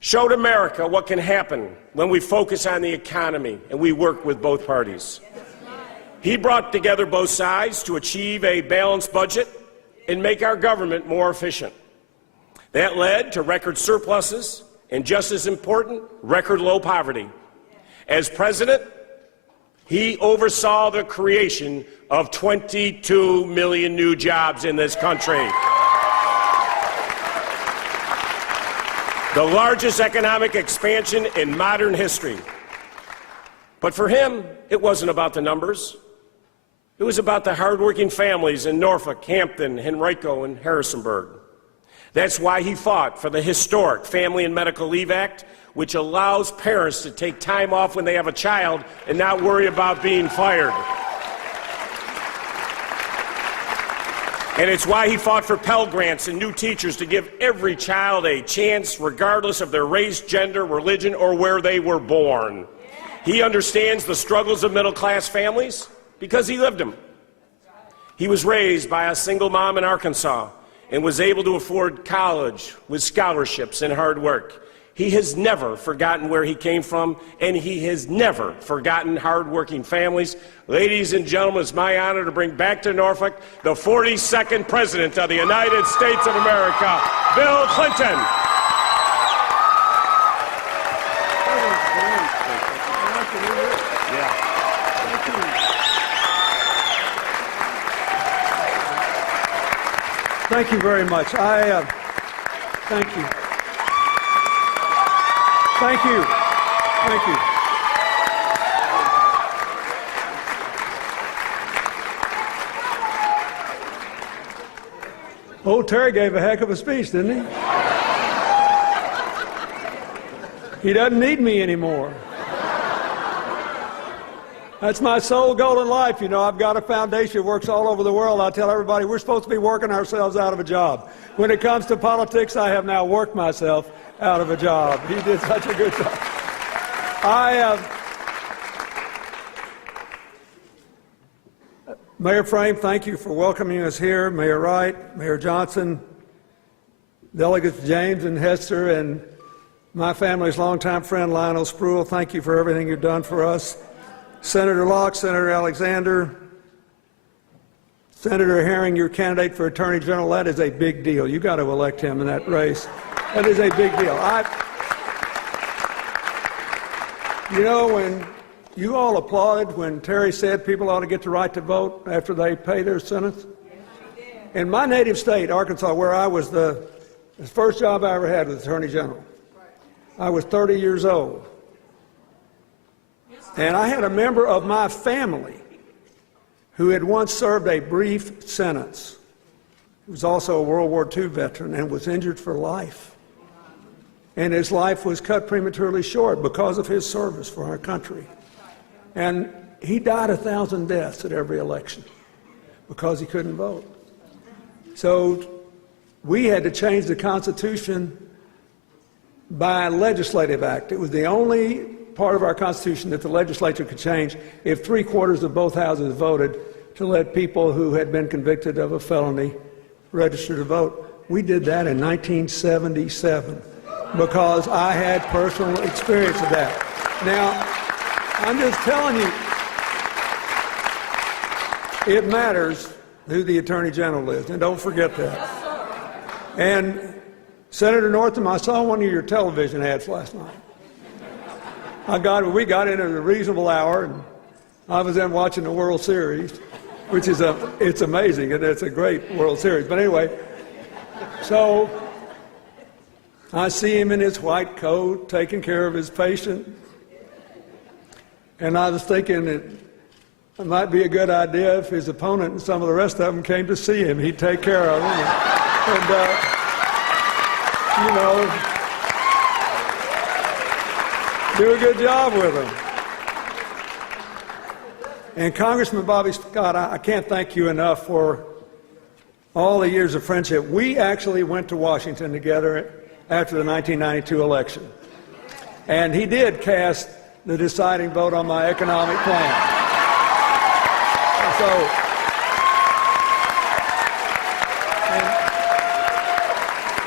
showed America what can happen when we focus on the economy and we work with both parties. He brought together both sides to achieve a balanced budget and make our government more efficient. That led to record surpluses and, just as important, record low poverty. As president, he oversaw the creation of 22 million new jobs in this country. The largest economic expansion in modern history. But for him, it wasn't about the numbers. It was about the hardworking families in Norfolk, Hampton, Henrico, and Harrisonburg. That's why he fought for the historic Family and Medical Leave Act, which allows parents to take time off when they have a child and not worry about being fired. And it's why he fought for Pell Grants and new teachers to give every child a chance, regardless of their race, gender, religion, or where they were born. He understands the struggles of middle-class families because he lived them. He was raised by a single mom in Arkansas and was able to afford college with scholarships and hard work. He has never forgotten where he came from, and he has never forgotten hardworking families. Ladies and gentlemen, it's my honor to bring back to Norfolk the 42nd President of the United States of America, Bill Clinton. Thank you very much. Thank you. Thank you. Thank you. Old Terry gave a heck of a speech, didn't he? He doesn't need me anymore. That's my sole goal in life. You know, I've got a foundation that works all over the world. I tell everybody we're supposed to be working ourselves out of a job. When it comes to politics, I have now worked myself out of a job. He did such a good job. Mayor Frame, thank you for welcoming us here. Mayor Wright, Mayor Johnson, Delegates James and Hester, and my family's longtime friend Lionel Spruill, thank you for everything you've done for us. Senator Locke, Senator Alexander, Senator Herring, your candidate for Attorney General, that is a big deal. You got to elect him in that race. That is a big deal. You know, when you all applauded when Terry said people ought to get the right to vote after they pay their sentence. In my native state, Arkansas, where I was the first job I ever had was Attorney General. I was 30 years old. And I had a member of my family who had once served a brief sentence. He was also a World War II veteran and was injured for life. And his life was cut prematurely short because of his service for our country. And he died 1,000 deaths at every election because he couldn't vote. So we had to change the Constitution by legislative act. It was the only part of our Constitution that the legislature could change if 3/4 of both houses voted to let people who had been convicted of a felony register to vote. We did that in 1977 because I had personal experience of that. Now, I'm just telling you, it matters who the Attorney General is, and don't forget that. And Senator Northam, I saw one of your television ads last night. We got in at a reasonable hour, and I was then watching the World Series, which is it's amazing, and it's a great World Series. But anyway, so I see him in his white coat, taking care of his patient, and I was thinking that it might be a good idea if his opponent and some of the rest of them came to see him. He'd take care of them, and you know. do a good job with them. And Congressman Bobby Scott, I can't thank you enough for all the years of friendship. We actually went to Washington together after the 1992 election. And he did cast the deciding vote on my economic plan. So,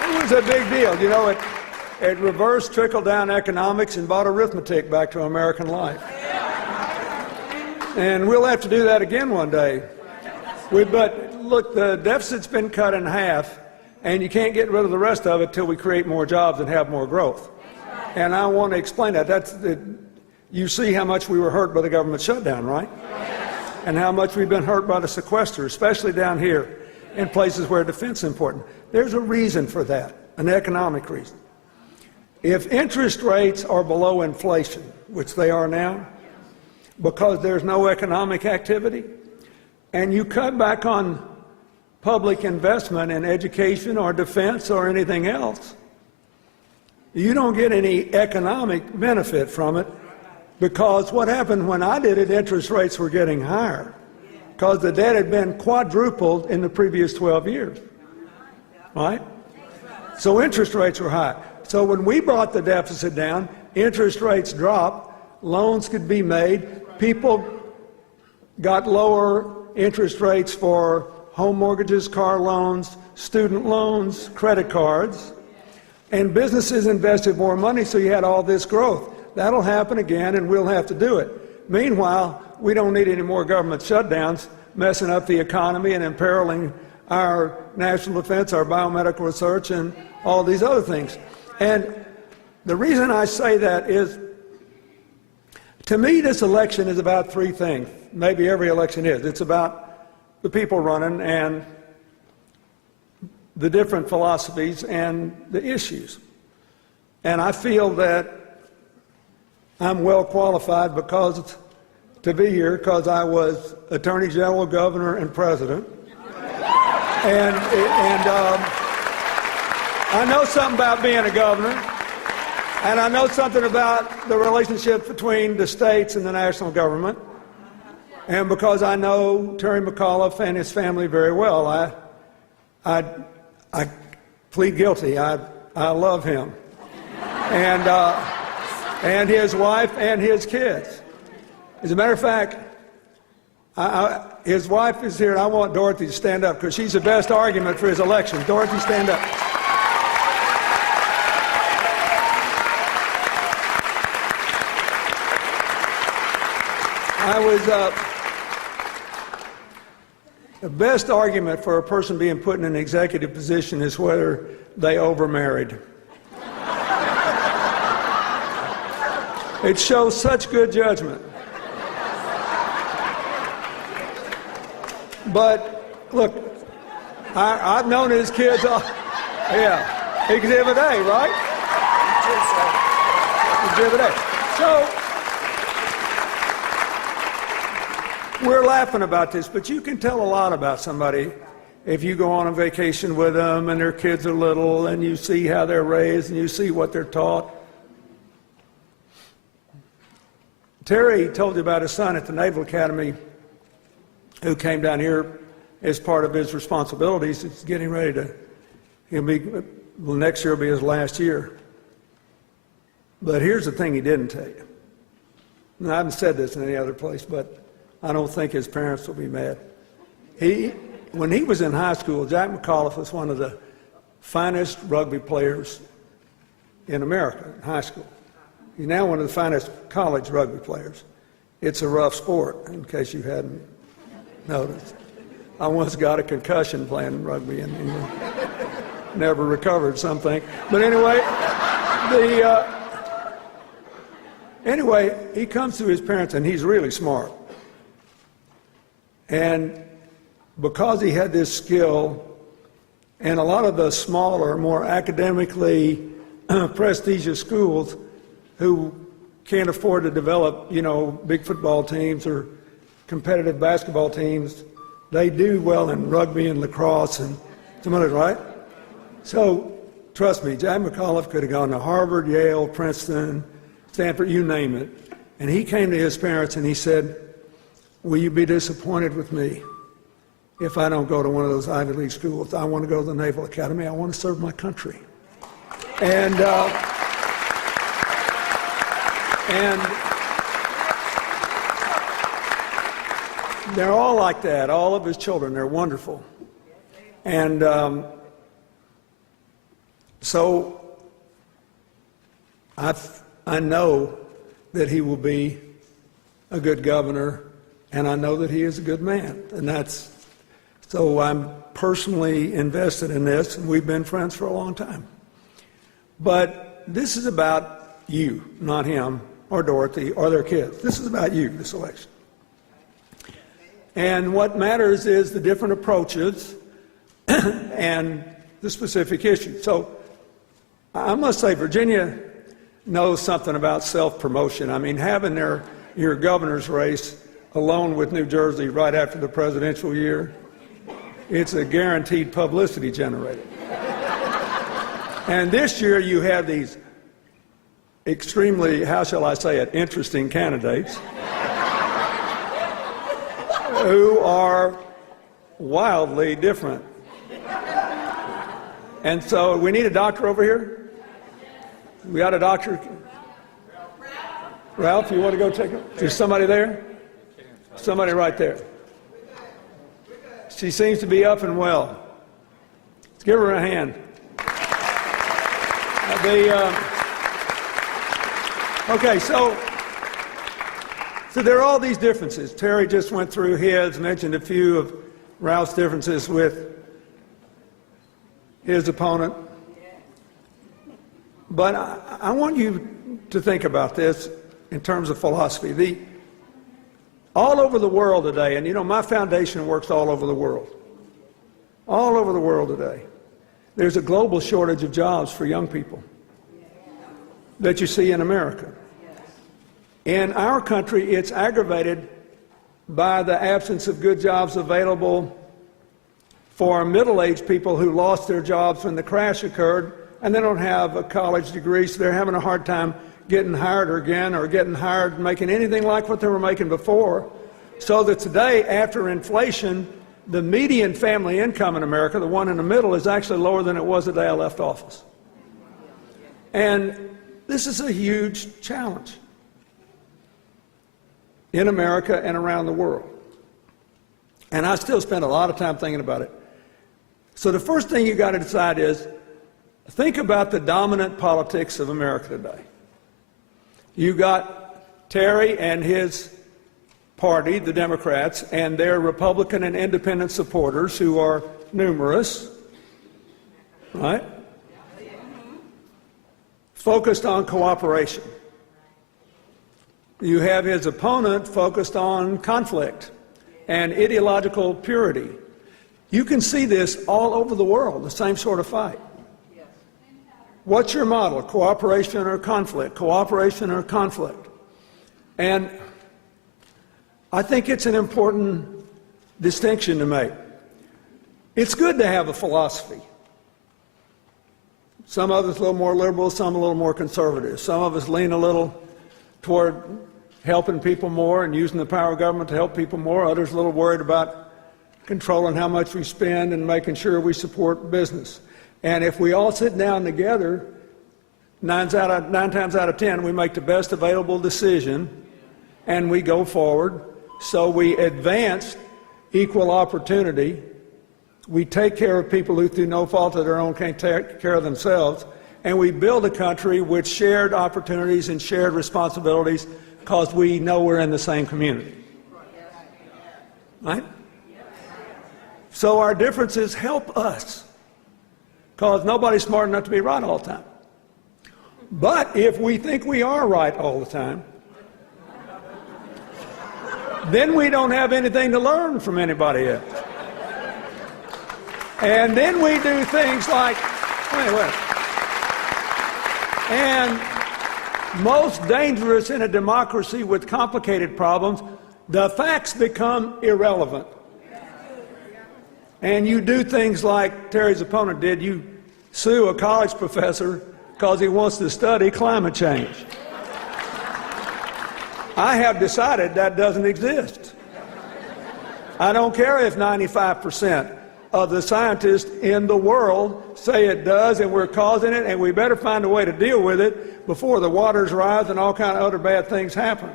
it was a big deal. You know, it reversed trickle-down economics and brought arithmetic back to American life. And we'll have to do that again one day. But look, the deficit's been cut in half, and you can't get rid of the rest of it till we create more jobs and have more growth. And I want to explain that. You see how much we were hurt by the government shutdown, right? And how much we've been hurt by the sequester, especially down here in places where defense is important. There's a reason for that, an economic reason. If interest rates are below inflation, which they are now, because there's no economic activity, and you cut back on public investment in education or defense or anything else, you don't get any economic benefit from it, because what happened when I did it, interest rates were getting higher because the debt had been quadrupled in the previous 12 years, right? So interest rates were high. So when we brought the deficit down, interest rates dropped, loans could be made, people got lower interest rates for home mortgages, car loans, student loans, credit cards, and businesses invested more money, so you had all this growth. That'll happen again, and we'll have to do it. Meanwhile, we don't need any more government shutdowns messing up the economy and imperiling our national defense, our biomedical research, and all these other things. And the reason I say that is, to me, this election is about three things. Maybe every election is. It's about the people running and the different philosophies and the issues. And I feel that I'm well qualified to be here because I was Attorney General, Governor, and President. And I know something about being a governor, and I know something about the relationship between the states and the national government. And because I know Terry McAuliffe and his family very well, I plead guilty. I love him. And his wife and his kids. As a matter of fact, his wife is here, and I want Dorothy to stand up because she's the best argument for his election. Dorothy, stand up. The best argument for a person being put in an executive position is whether they overmarried. It shows such good judgment. But look, I've known his kids all, yeah, Exhibit A, right? Exhibit A. So, we're laughing about this, but you can tell a lot about somebody if you go on a vacation with them and their kids are little and you see how they're raised and you see what they're taught. Terry told you about his son at the Naval Academy who came down here as part of his responsibilities. He's getting ready to, next year will be his last year. But here's the thing he didn't tell you. And I haven't said this in any other place, but I don't think his parents will be mad. When he was in high school, Jack McAuliffe was one of the finest rugby players in America in high school. He's now one of the finest college rugby players. It's a rough sport, in case you hadn't noticed. I once got a concussion playing rugby and never recovered, some think. But anyway, he comes to his parents, and he's really smart. And because he had this skill, and a lot of the smaller, more academically prestigious schools who can't afford to develop, big football teams or competitive basketball teams, they do well in rugby and lacrosse and some others, right? So, trust me, Jack McAuliffe could have gone to Harvard, Yale, Princeton, Stanford, you name it. And he came to his parents and he said, will you be disappointed with me if I don't go to one of those Ivy League schools? I want to go to the Naval Academy. I want to serve my country. And they're all like that, all of his children. They're wonderful. And so I know that he will be a good governor, and I know that he is a good man. And so I'm personally invested in this, and we've been friends for a long time. But this is about you, not him or Dorothy or their kids. This is about you, this election. And what matters is the different approaches and the specific issues. So I must say, Virginia knows something about self-promotion. I mean, having your governor's race alone with New Jersey right after the presidential year, it's a guaranteed publicity generator. And this year you have these extremely, how shall I say it, interesting candidates who are wildly different. And so we need a doctor over here. We got a doctor. Ralph, you want to go take it? There's somebody there? Somebody right there. She seems to be up and well. Let's give her a hand. Okay, so there are all these differences. Terry just went through his, mentioned a few of Ralph's differences with his opponent. But I want you to think about this in terms of philosophy. All over the world today, and you know, my foundation works all over the world. All over the world today. There's a global shortage of jobs for young people that you see in America. In our country, it's aggravated by the absence of good jobs available for middle-aged people who lost their jobs when the crash occurred, and they don't have a college degree, so they're having a hard time getting hired again or getting hired making anything like what they were making before. So that today, after inflation, the median family income in America, the one in the middle, is actually lower than it was the day I left office. And this is a huge challenge in America and around the world. And I still spend a lot of time thinking about it. So the first thing you got to decide is, think about the dominant politics of America today. You got Terry and his party, the Democrats, and their Republican and independent supporters, who are numerous, right? Focused on cooperation. You have his opponent focused on conflict and ideological purity. You can see this all over the world, the same sort of fight. What's your model? Cooperation or conflict? Cooperation or conflict? And I think it's an important distinction to make. It's good to have a philosophy. Some of us a little more liberal, some a little more conservative. Some of us lean a little toward helping people more and using the power of government to help people more. Others a little worried about controlling how much we spend and making sure we support business. And if we all sit down together, 9 times out of 10, we make the best available decision and we go forward. So we advance equal opportunity. We take care of people who, through no fault of their own, can't take care of themselves. And we build a country with shared opportunities and shared responsibilities because we know we're in the same community. Right? So our differences help us, because nobody's smart enough to be right all the time. But if we think we are right all the time, then we don't have anything to learn from anybody else. And then we do things like, wait. And most dangerous in a democracy with complicated problems, the facts become irrelevant. And you do things like Terry's opponent did. You sue a college professor because he wants to study climate change. I have decided that doesn't exist. I don't care if 95% of the scientists in the world say it does and we're causing it, and we better find a way to deal with it before the waters rise and all kind of other bad things happen.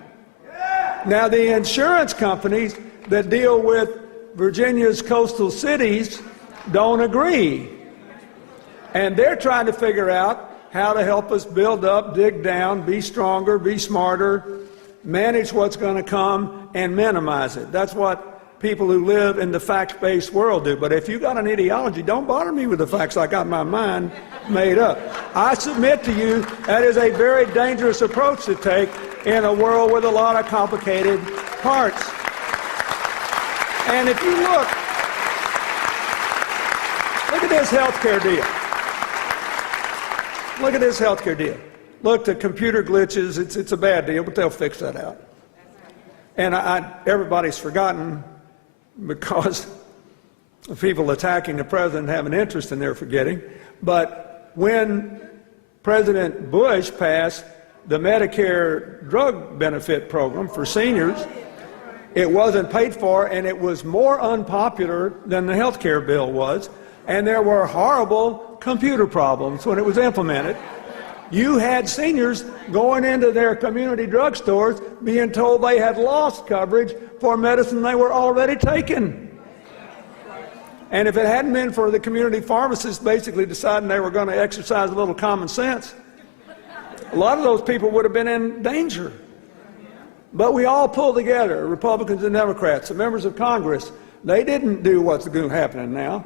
Now, the insurance companies that deal with Virginia's coastal cities don't agree. And they're trying to figure out how to help us build up, dig down, be stronger, be smarter, manage what's going to come, and minimize it. That's what people who live in the fact-based world do. But if you got an ideology, don't bother me with the facts. I got my mind made up. I submit to you that is a very dangerous approach to take in a world with a lot of complicated parts. And if you look at this health care deal. Look at this health care deal. Look, the computer glitches, it's a bad deal, but they'll fix that out. And everybody's forgotten, because of people attacking the president have an interest in their forgetting. But when President Bush passed the Medicare drug benefit program for seniors, it wasn't paid for, and it was more unpopular than the health care bill was. And there were horrible computer problems when it was implemented. You had seniors going into their community drugstores being told they had lost coverage for medicine they were already taking. And if it hadn't been for the community pharmacists basically deciding they were going to exercise a little common sense, a lot of those people would have been in danger. But we all pulled together, Republicans and Democrats, the members of Congress. They didn't do what's happening now.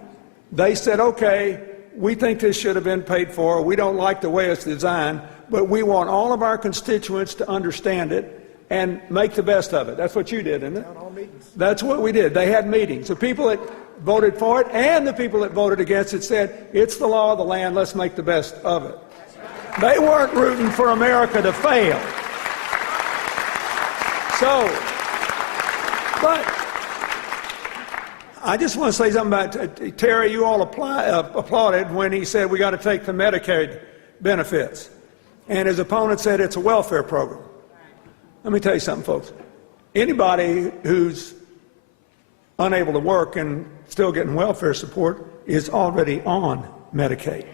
They said, okay, we think this should have been paid for. We don't like the way it's designed, but we want all of our constituents to understand it and make the best of it. That's what you did, isn't it? That's what we did. They had meetings. The people that voted for it and the people that voted against it said, it's the law of the land, let's make the best of it. They weren't rooting for America to fail. So, but I just want to say something about Terry. You all applauded when he said we got to take the Medicaid benefits. And his opponent said it's a welfare program. Let me tell you something, folks. Anybody who's unable to work and still getting welfare support is already on Medicaid.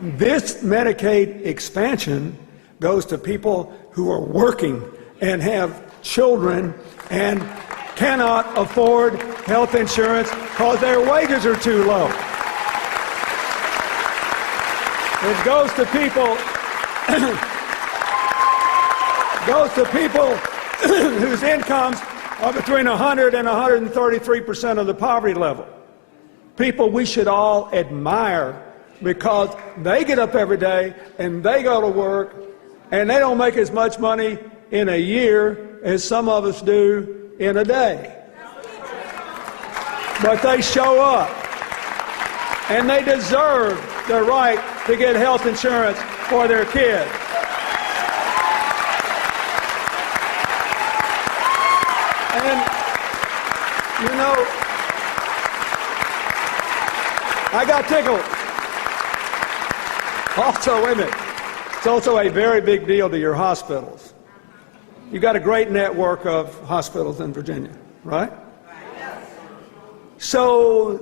This Medicaid expansion goes to people who are working and have children and cannot afford health insurance because their wages are too low. It goes to people whose incomes are between 100 and 133% of the poverty level. People we should all admire because they get up every day and they go to work and they don't make as much money in a year as some of us do in a day. But they show up and they deserve the right to get health insurance for their kids. And, you know, I got tickled. Also, wait a minute, it's also a very big deal to your hospitals. You've got a great network of hospitals in Virginia, right? So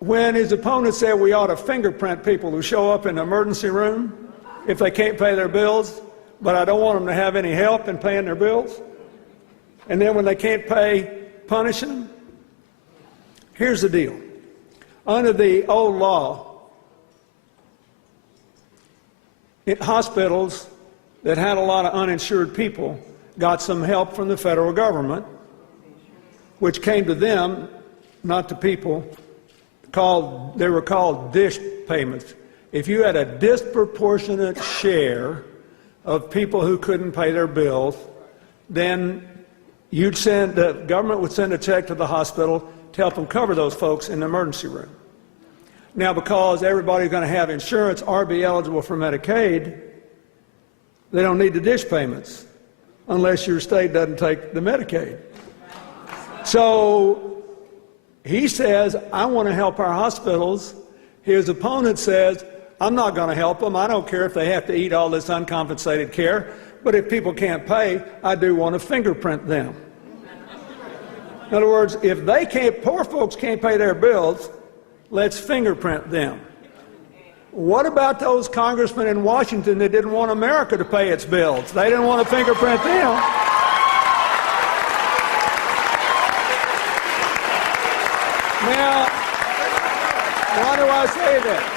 when his opponent said we ought to fingerprint people who show up in the emergency room if they can't pay their bills, but I don't want them to have any help in paying their bills, and then when they can't pay, punish them, here's the deal. Under the old law, hospitals that had a lot of uninsured people got some help from the federal government, which came to them, not to people. They were called dish payments. If you had a disproportionate share of people who couldn't pay their bills, then the government would send a check to the hospital to help them cover those folks in the emergency room. Now, because everybody's going to have insurance or be eligible for Medicaid, they don't need the dish payments unless your state doesn't take the Medicaid. So he says, I want to help our hospitals. His opponent says, I'm not going to help them. I don't care if they have to eat all this uncompensated care But if people can't pay, I do want to fingerprint them. In other words, if they can't, poor folks can't pay their bills, let's fingerprint them. What about those congressmen in Washington that didn't want America to pay its bills? They didn't want to fingerprint them. Now, why do I say that?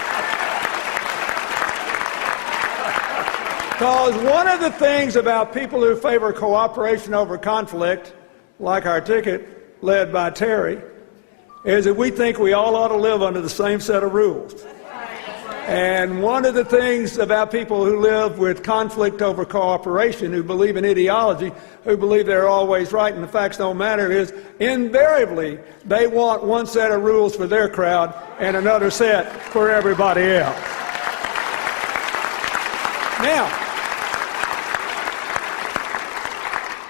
Because one of the things about people who favor cooperation over conflict, like our ticket led by Terry, is that we think we all ought to live under the same set of rules. And one of the things about people who live with conflict over cooperation, who believe in ideology, who believe they're always right and the facts don't matter, is invariably they want one set of rules for their crowd and another set for everybody else. Now,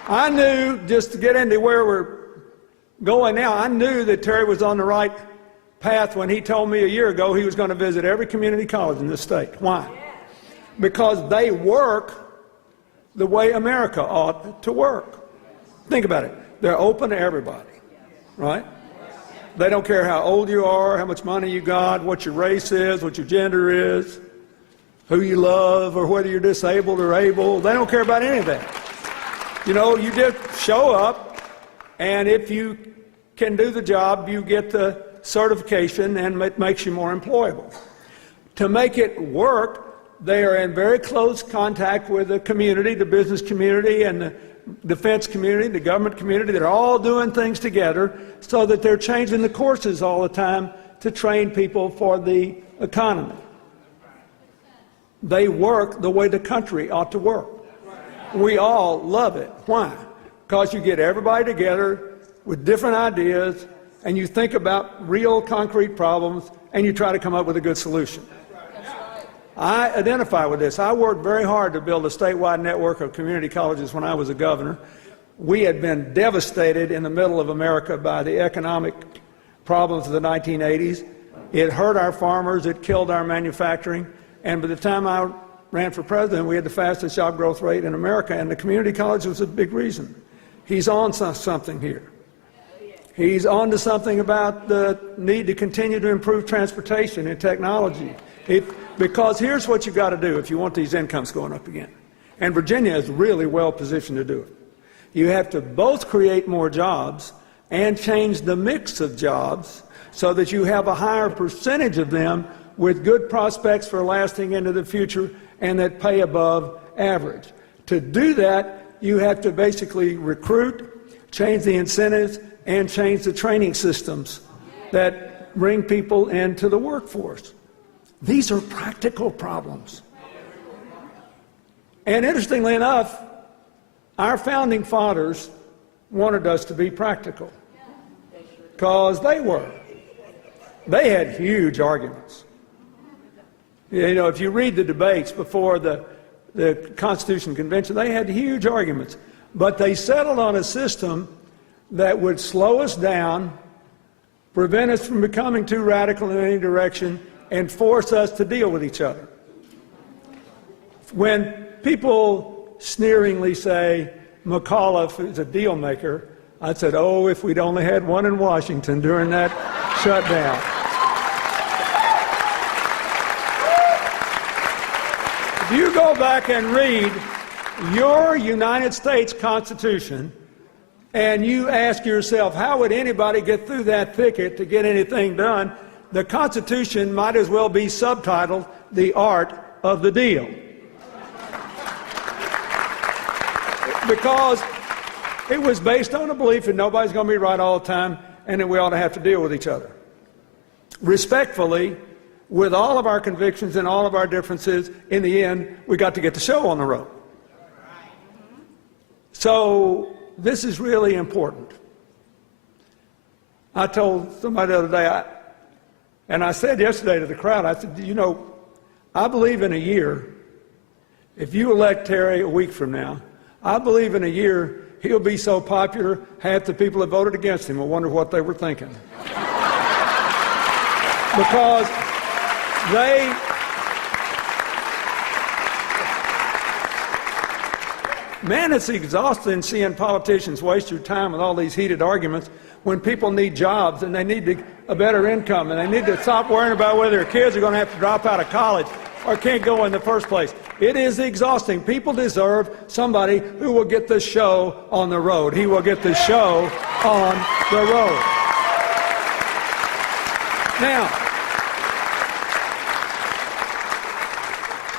I knew, just to get into where we're going now, I knew that Terry was on the right path when he told me a year ago he was going to visit every community college in this state. Why? Because they work the way America ought to work. Think about it. They're open to everybody, right? They don't care how old you are, how much money you got, what your race is, what your gender is, who you love, or whether you're disabled or able. They don't care about any of that. You know, you just show up, and if you can do the job, you get the certification, and it makes you more employable. To make it work, they are in very close contact with the community, the business community, and the defense community, the government community. They're all doing things together so that they're changing the courses all the time to train people for the economy. They work the way the country ought to work. We all love it. Why? Because you get everybody together with different ideas, and you think about real concrete problems, and you try to come up with a good solution. I identify with this. I worked very hard to build a statewide network of community colleges when I was a governor. We had been devastated in the middle of America by the economic problems of the 1980s. It hurt our farmers, it killed our manufacturing, and by the time I ran for president, we had the fastest job growth rate in America, and the community college was a big reason. He's on something here. He's on to something about the need to continue to improve transportation and technology. Because here's what you've got to do if you want these incomes going up again. And Virginia is really well positioned to do it. You have to both create more jobs and change the mix of jobs so that you have a higher percentage of them with good prospects for lasting into the future and that pay above average. To do that, you have to basically recruit, change the incentives, and change the training systems that bring people into the workforce. These are practical problems. And interestingly enough, our founding fathers wanted us to be practical because they were. They had huge arguments. You know, if you read the debates before the Constitution Convention, they had huge arguments. But they settled on a system that would slow us down, prevent us from becoming too radical in any direction, and force us to deal with each other. When people sneeringly say McAuliffe is a deal maker, I said, oh, if we'd only had one in Washington during that shutdown. If you go back and read your United States Constitution, and you ask yourself, how would anybody get through that thicket to get anything done? The Constitution might as well be subtitled, The Art of the Deal. Because it was based on a belief that nobody's going to be right all the time and that we ought to have to deal with each other. Respectfully, with all of our convictions and all of our differences, in the end, we got to get the show on the road. So this is really important. I told somebody the other day, and I said yesterday to the crowd, I said, you know, I believe in a year, if you elect Terry a week from now, I believe in a year he'll be so popular, half the people that voted against him will wonder what they were thinking. Because Man, it's exhausting seeing politicians waste your time with all these heated arguments when people need jobs and they need a better income and they need to stop worrying about whether their kids are going to have to drop out of college or can't go in the first place. It is exhausting. People deserve somebody who will get the show on the road. He will get the show on the road. Now,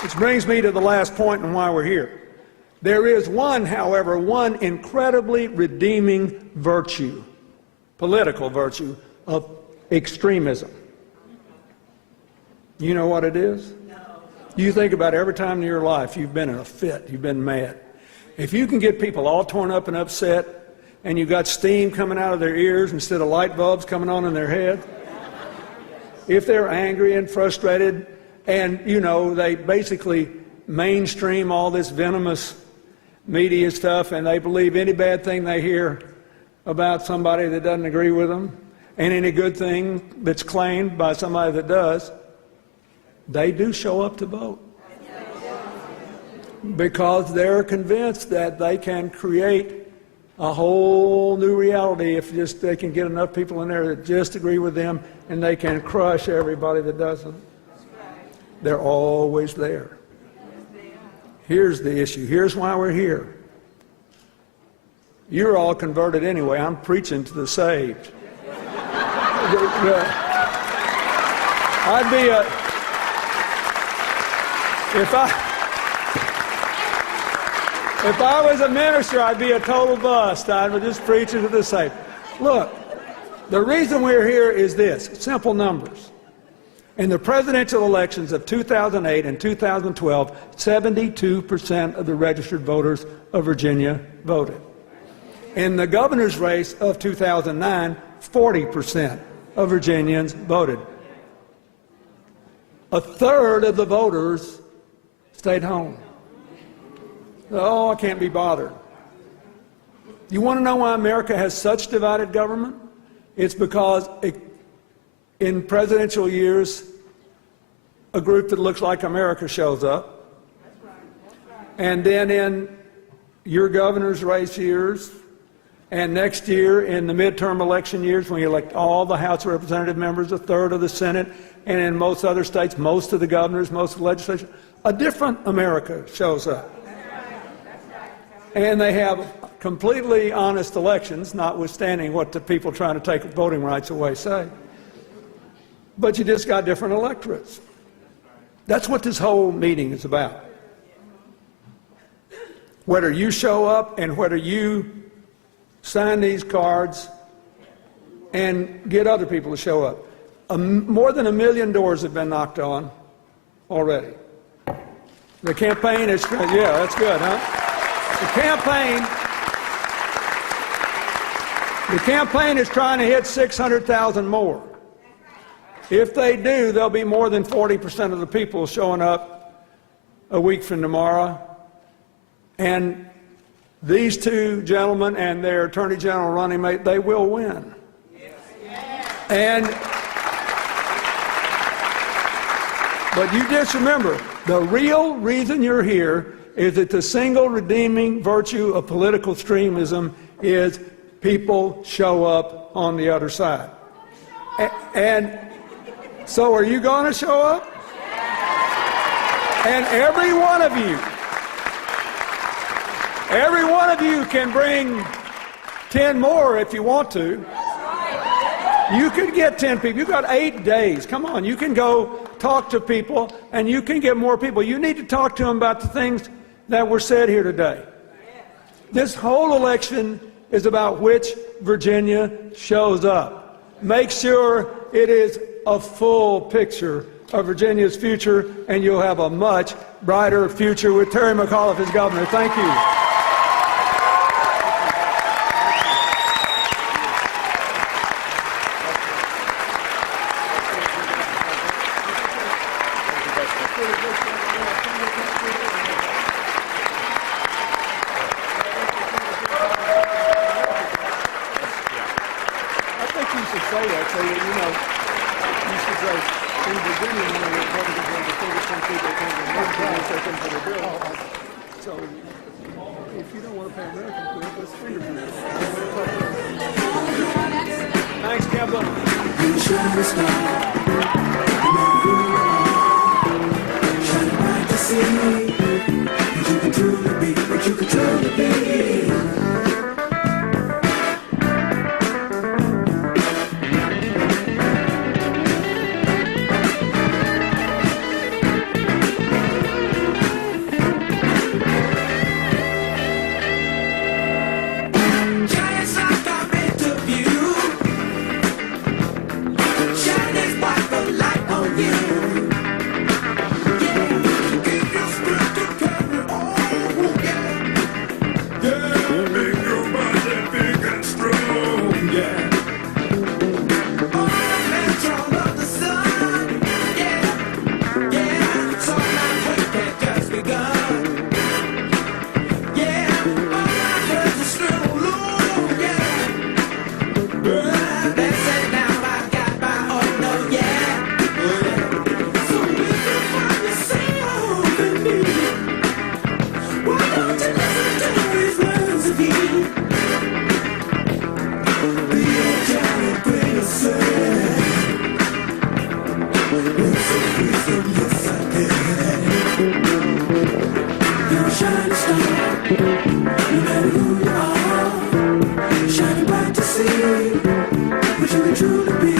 which brings me to the last point and why we're here. There is one, however, one incredibly redeeming virtue, political virtue, of extremism. You know what it is? No. You think about every time in your life you've been in a fit, you've been mad. If you can get people all torn up and upset, and you've got steam coming out of their ears instead of light bulbs coming on in their head, if they're angry and frustrated, and, you know, they basically mainstream all this venomous media stuff, and they believe any bad thing they hear about somebody that doesn't agree with them, and any good thing that's claimed by somebody that does, they do show up to vote. Because they're convinced that they can create a whole new reality if just they can get enough people in there that just agree with them, and they can crush everybody that doesn't. They're always there. Here's the issue. Here's why we're here. You're all converted anyway. I'm preaching to the saved. I'd be a... If I was a minister, I'd be a total bust. I would just preach to the saved. Look, the reason we're here is this, simple numbers. In the presidential elections of 2008 and 2012, 72% of the registered voters of Virginia voted. In the governor's race of 2009, 40% of Virginians voted. A third of the voters stayed home. Oh, I can't be bothered. You want to know why America has such divided government? It's because in presidential years, a group that looks like America shows up. And then in your governor's race years, and next year in the midterm election years, when you elect all the House of Representative members, a third of the Senate, and in most other states, most of the governors, most of the legislation, a different America shows up. And they have completely honest elections, notwithstanding what the people trying to take voting rights away say. But you just got different electorates. That's what this whole meeting is about. Whether you show up and whether you sign these cards and get other people to show up. More than 1 million doors have been knocked on already. The campaign is, yeah, that's good, huh? The campaign is trying to hit 600,000 more. If they do, there'll be more than 40% of the people showing up a week from tomorrow. And these two gentlemen and their Attorney General running mate, they will win. But you just remember, the real reason you're here is that the single redeeming virtue of political extremism is people show up on the other side. And so are you going to show up? And every one of you can bring 10 more if you want to. You could get 10 people. You've got 8 days. Come on, you can go talk to people and you can get more people. You need to talk to them about the things that were said here today. This whole election is about which Virginia shows up. Make sure it is a full picture of Virginia's future, and you'll have a much brighter future with Terry McAuliffe as governor. Thank you. If you don't want to pay American print, let's fingerprint it. Thanks, Kemba. You shine a star. Shine bright to see what you can truly be, what you can truly be. Giants like I'm into view. Shining spotlight on you. Yeah, give your strength to carry on. Yeah, yeah, make your body big and strong. Yeah. All the metron of the sun. Yeah, yeah. So my work had just begun. Yeah, all my friends are still alone. Yeah. That's it now. I got my own. No, yeah. So if you find yourself in need, why don't you listen to these words of you? Be a giant grain of sand. It's a wisdom, yes I can. You're a shining star, no matter who you are. Shining bright to see what you can truly be.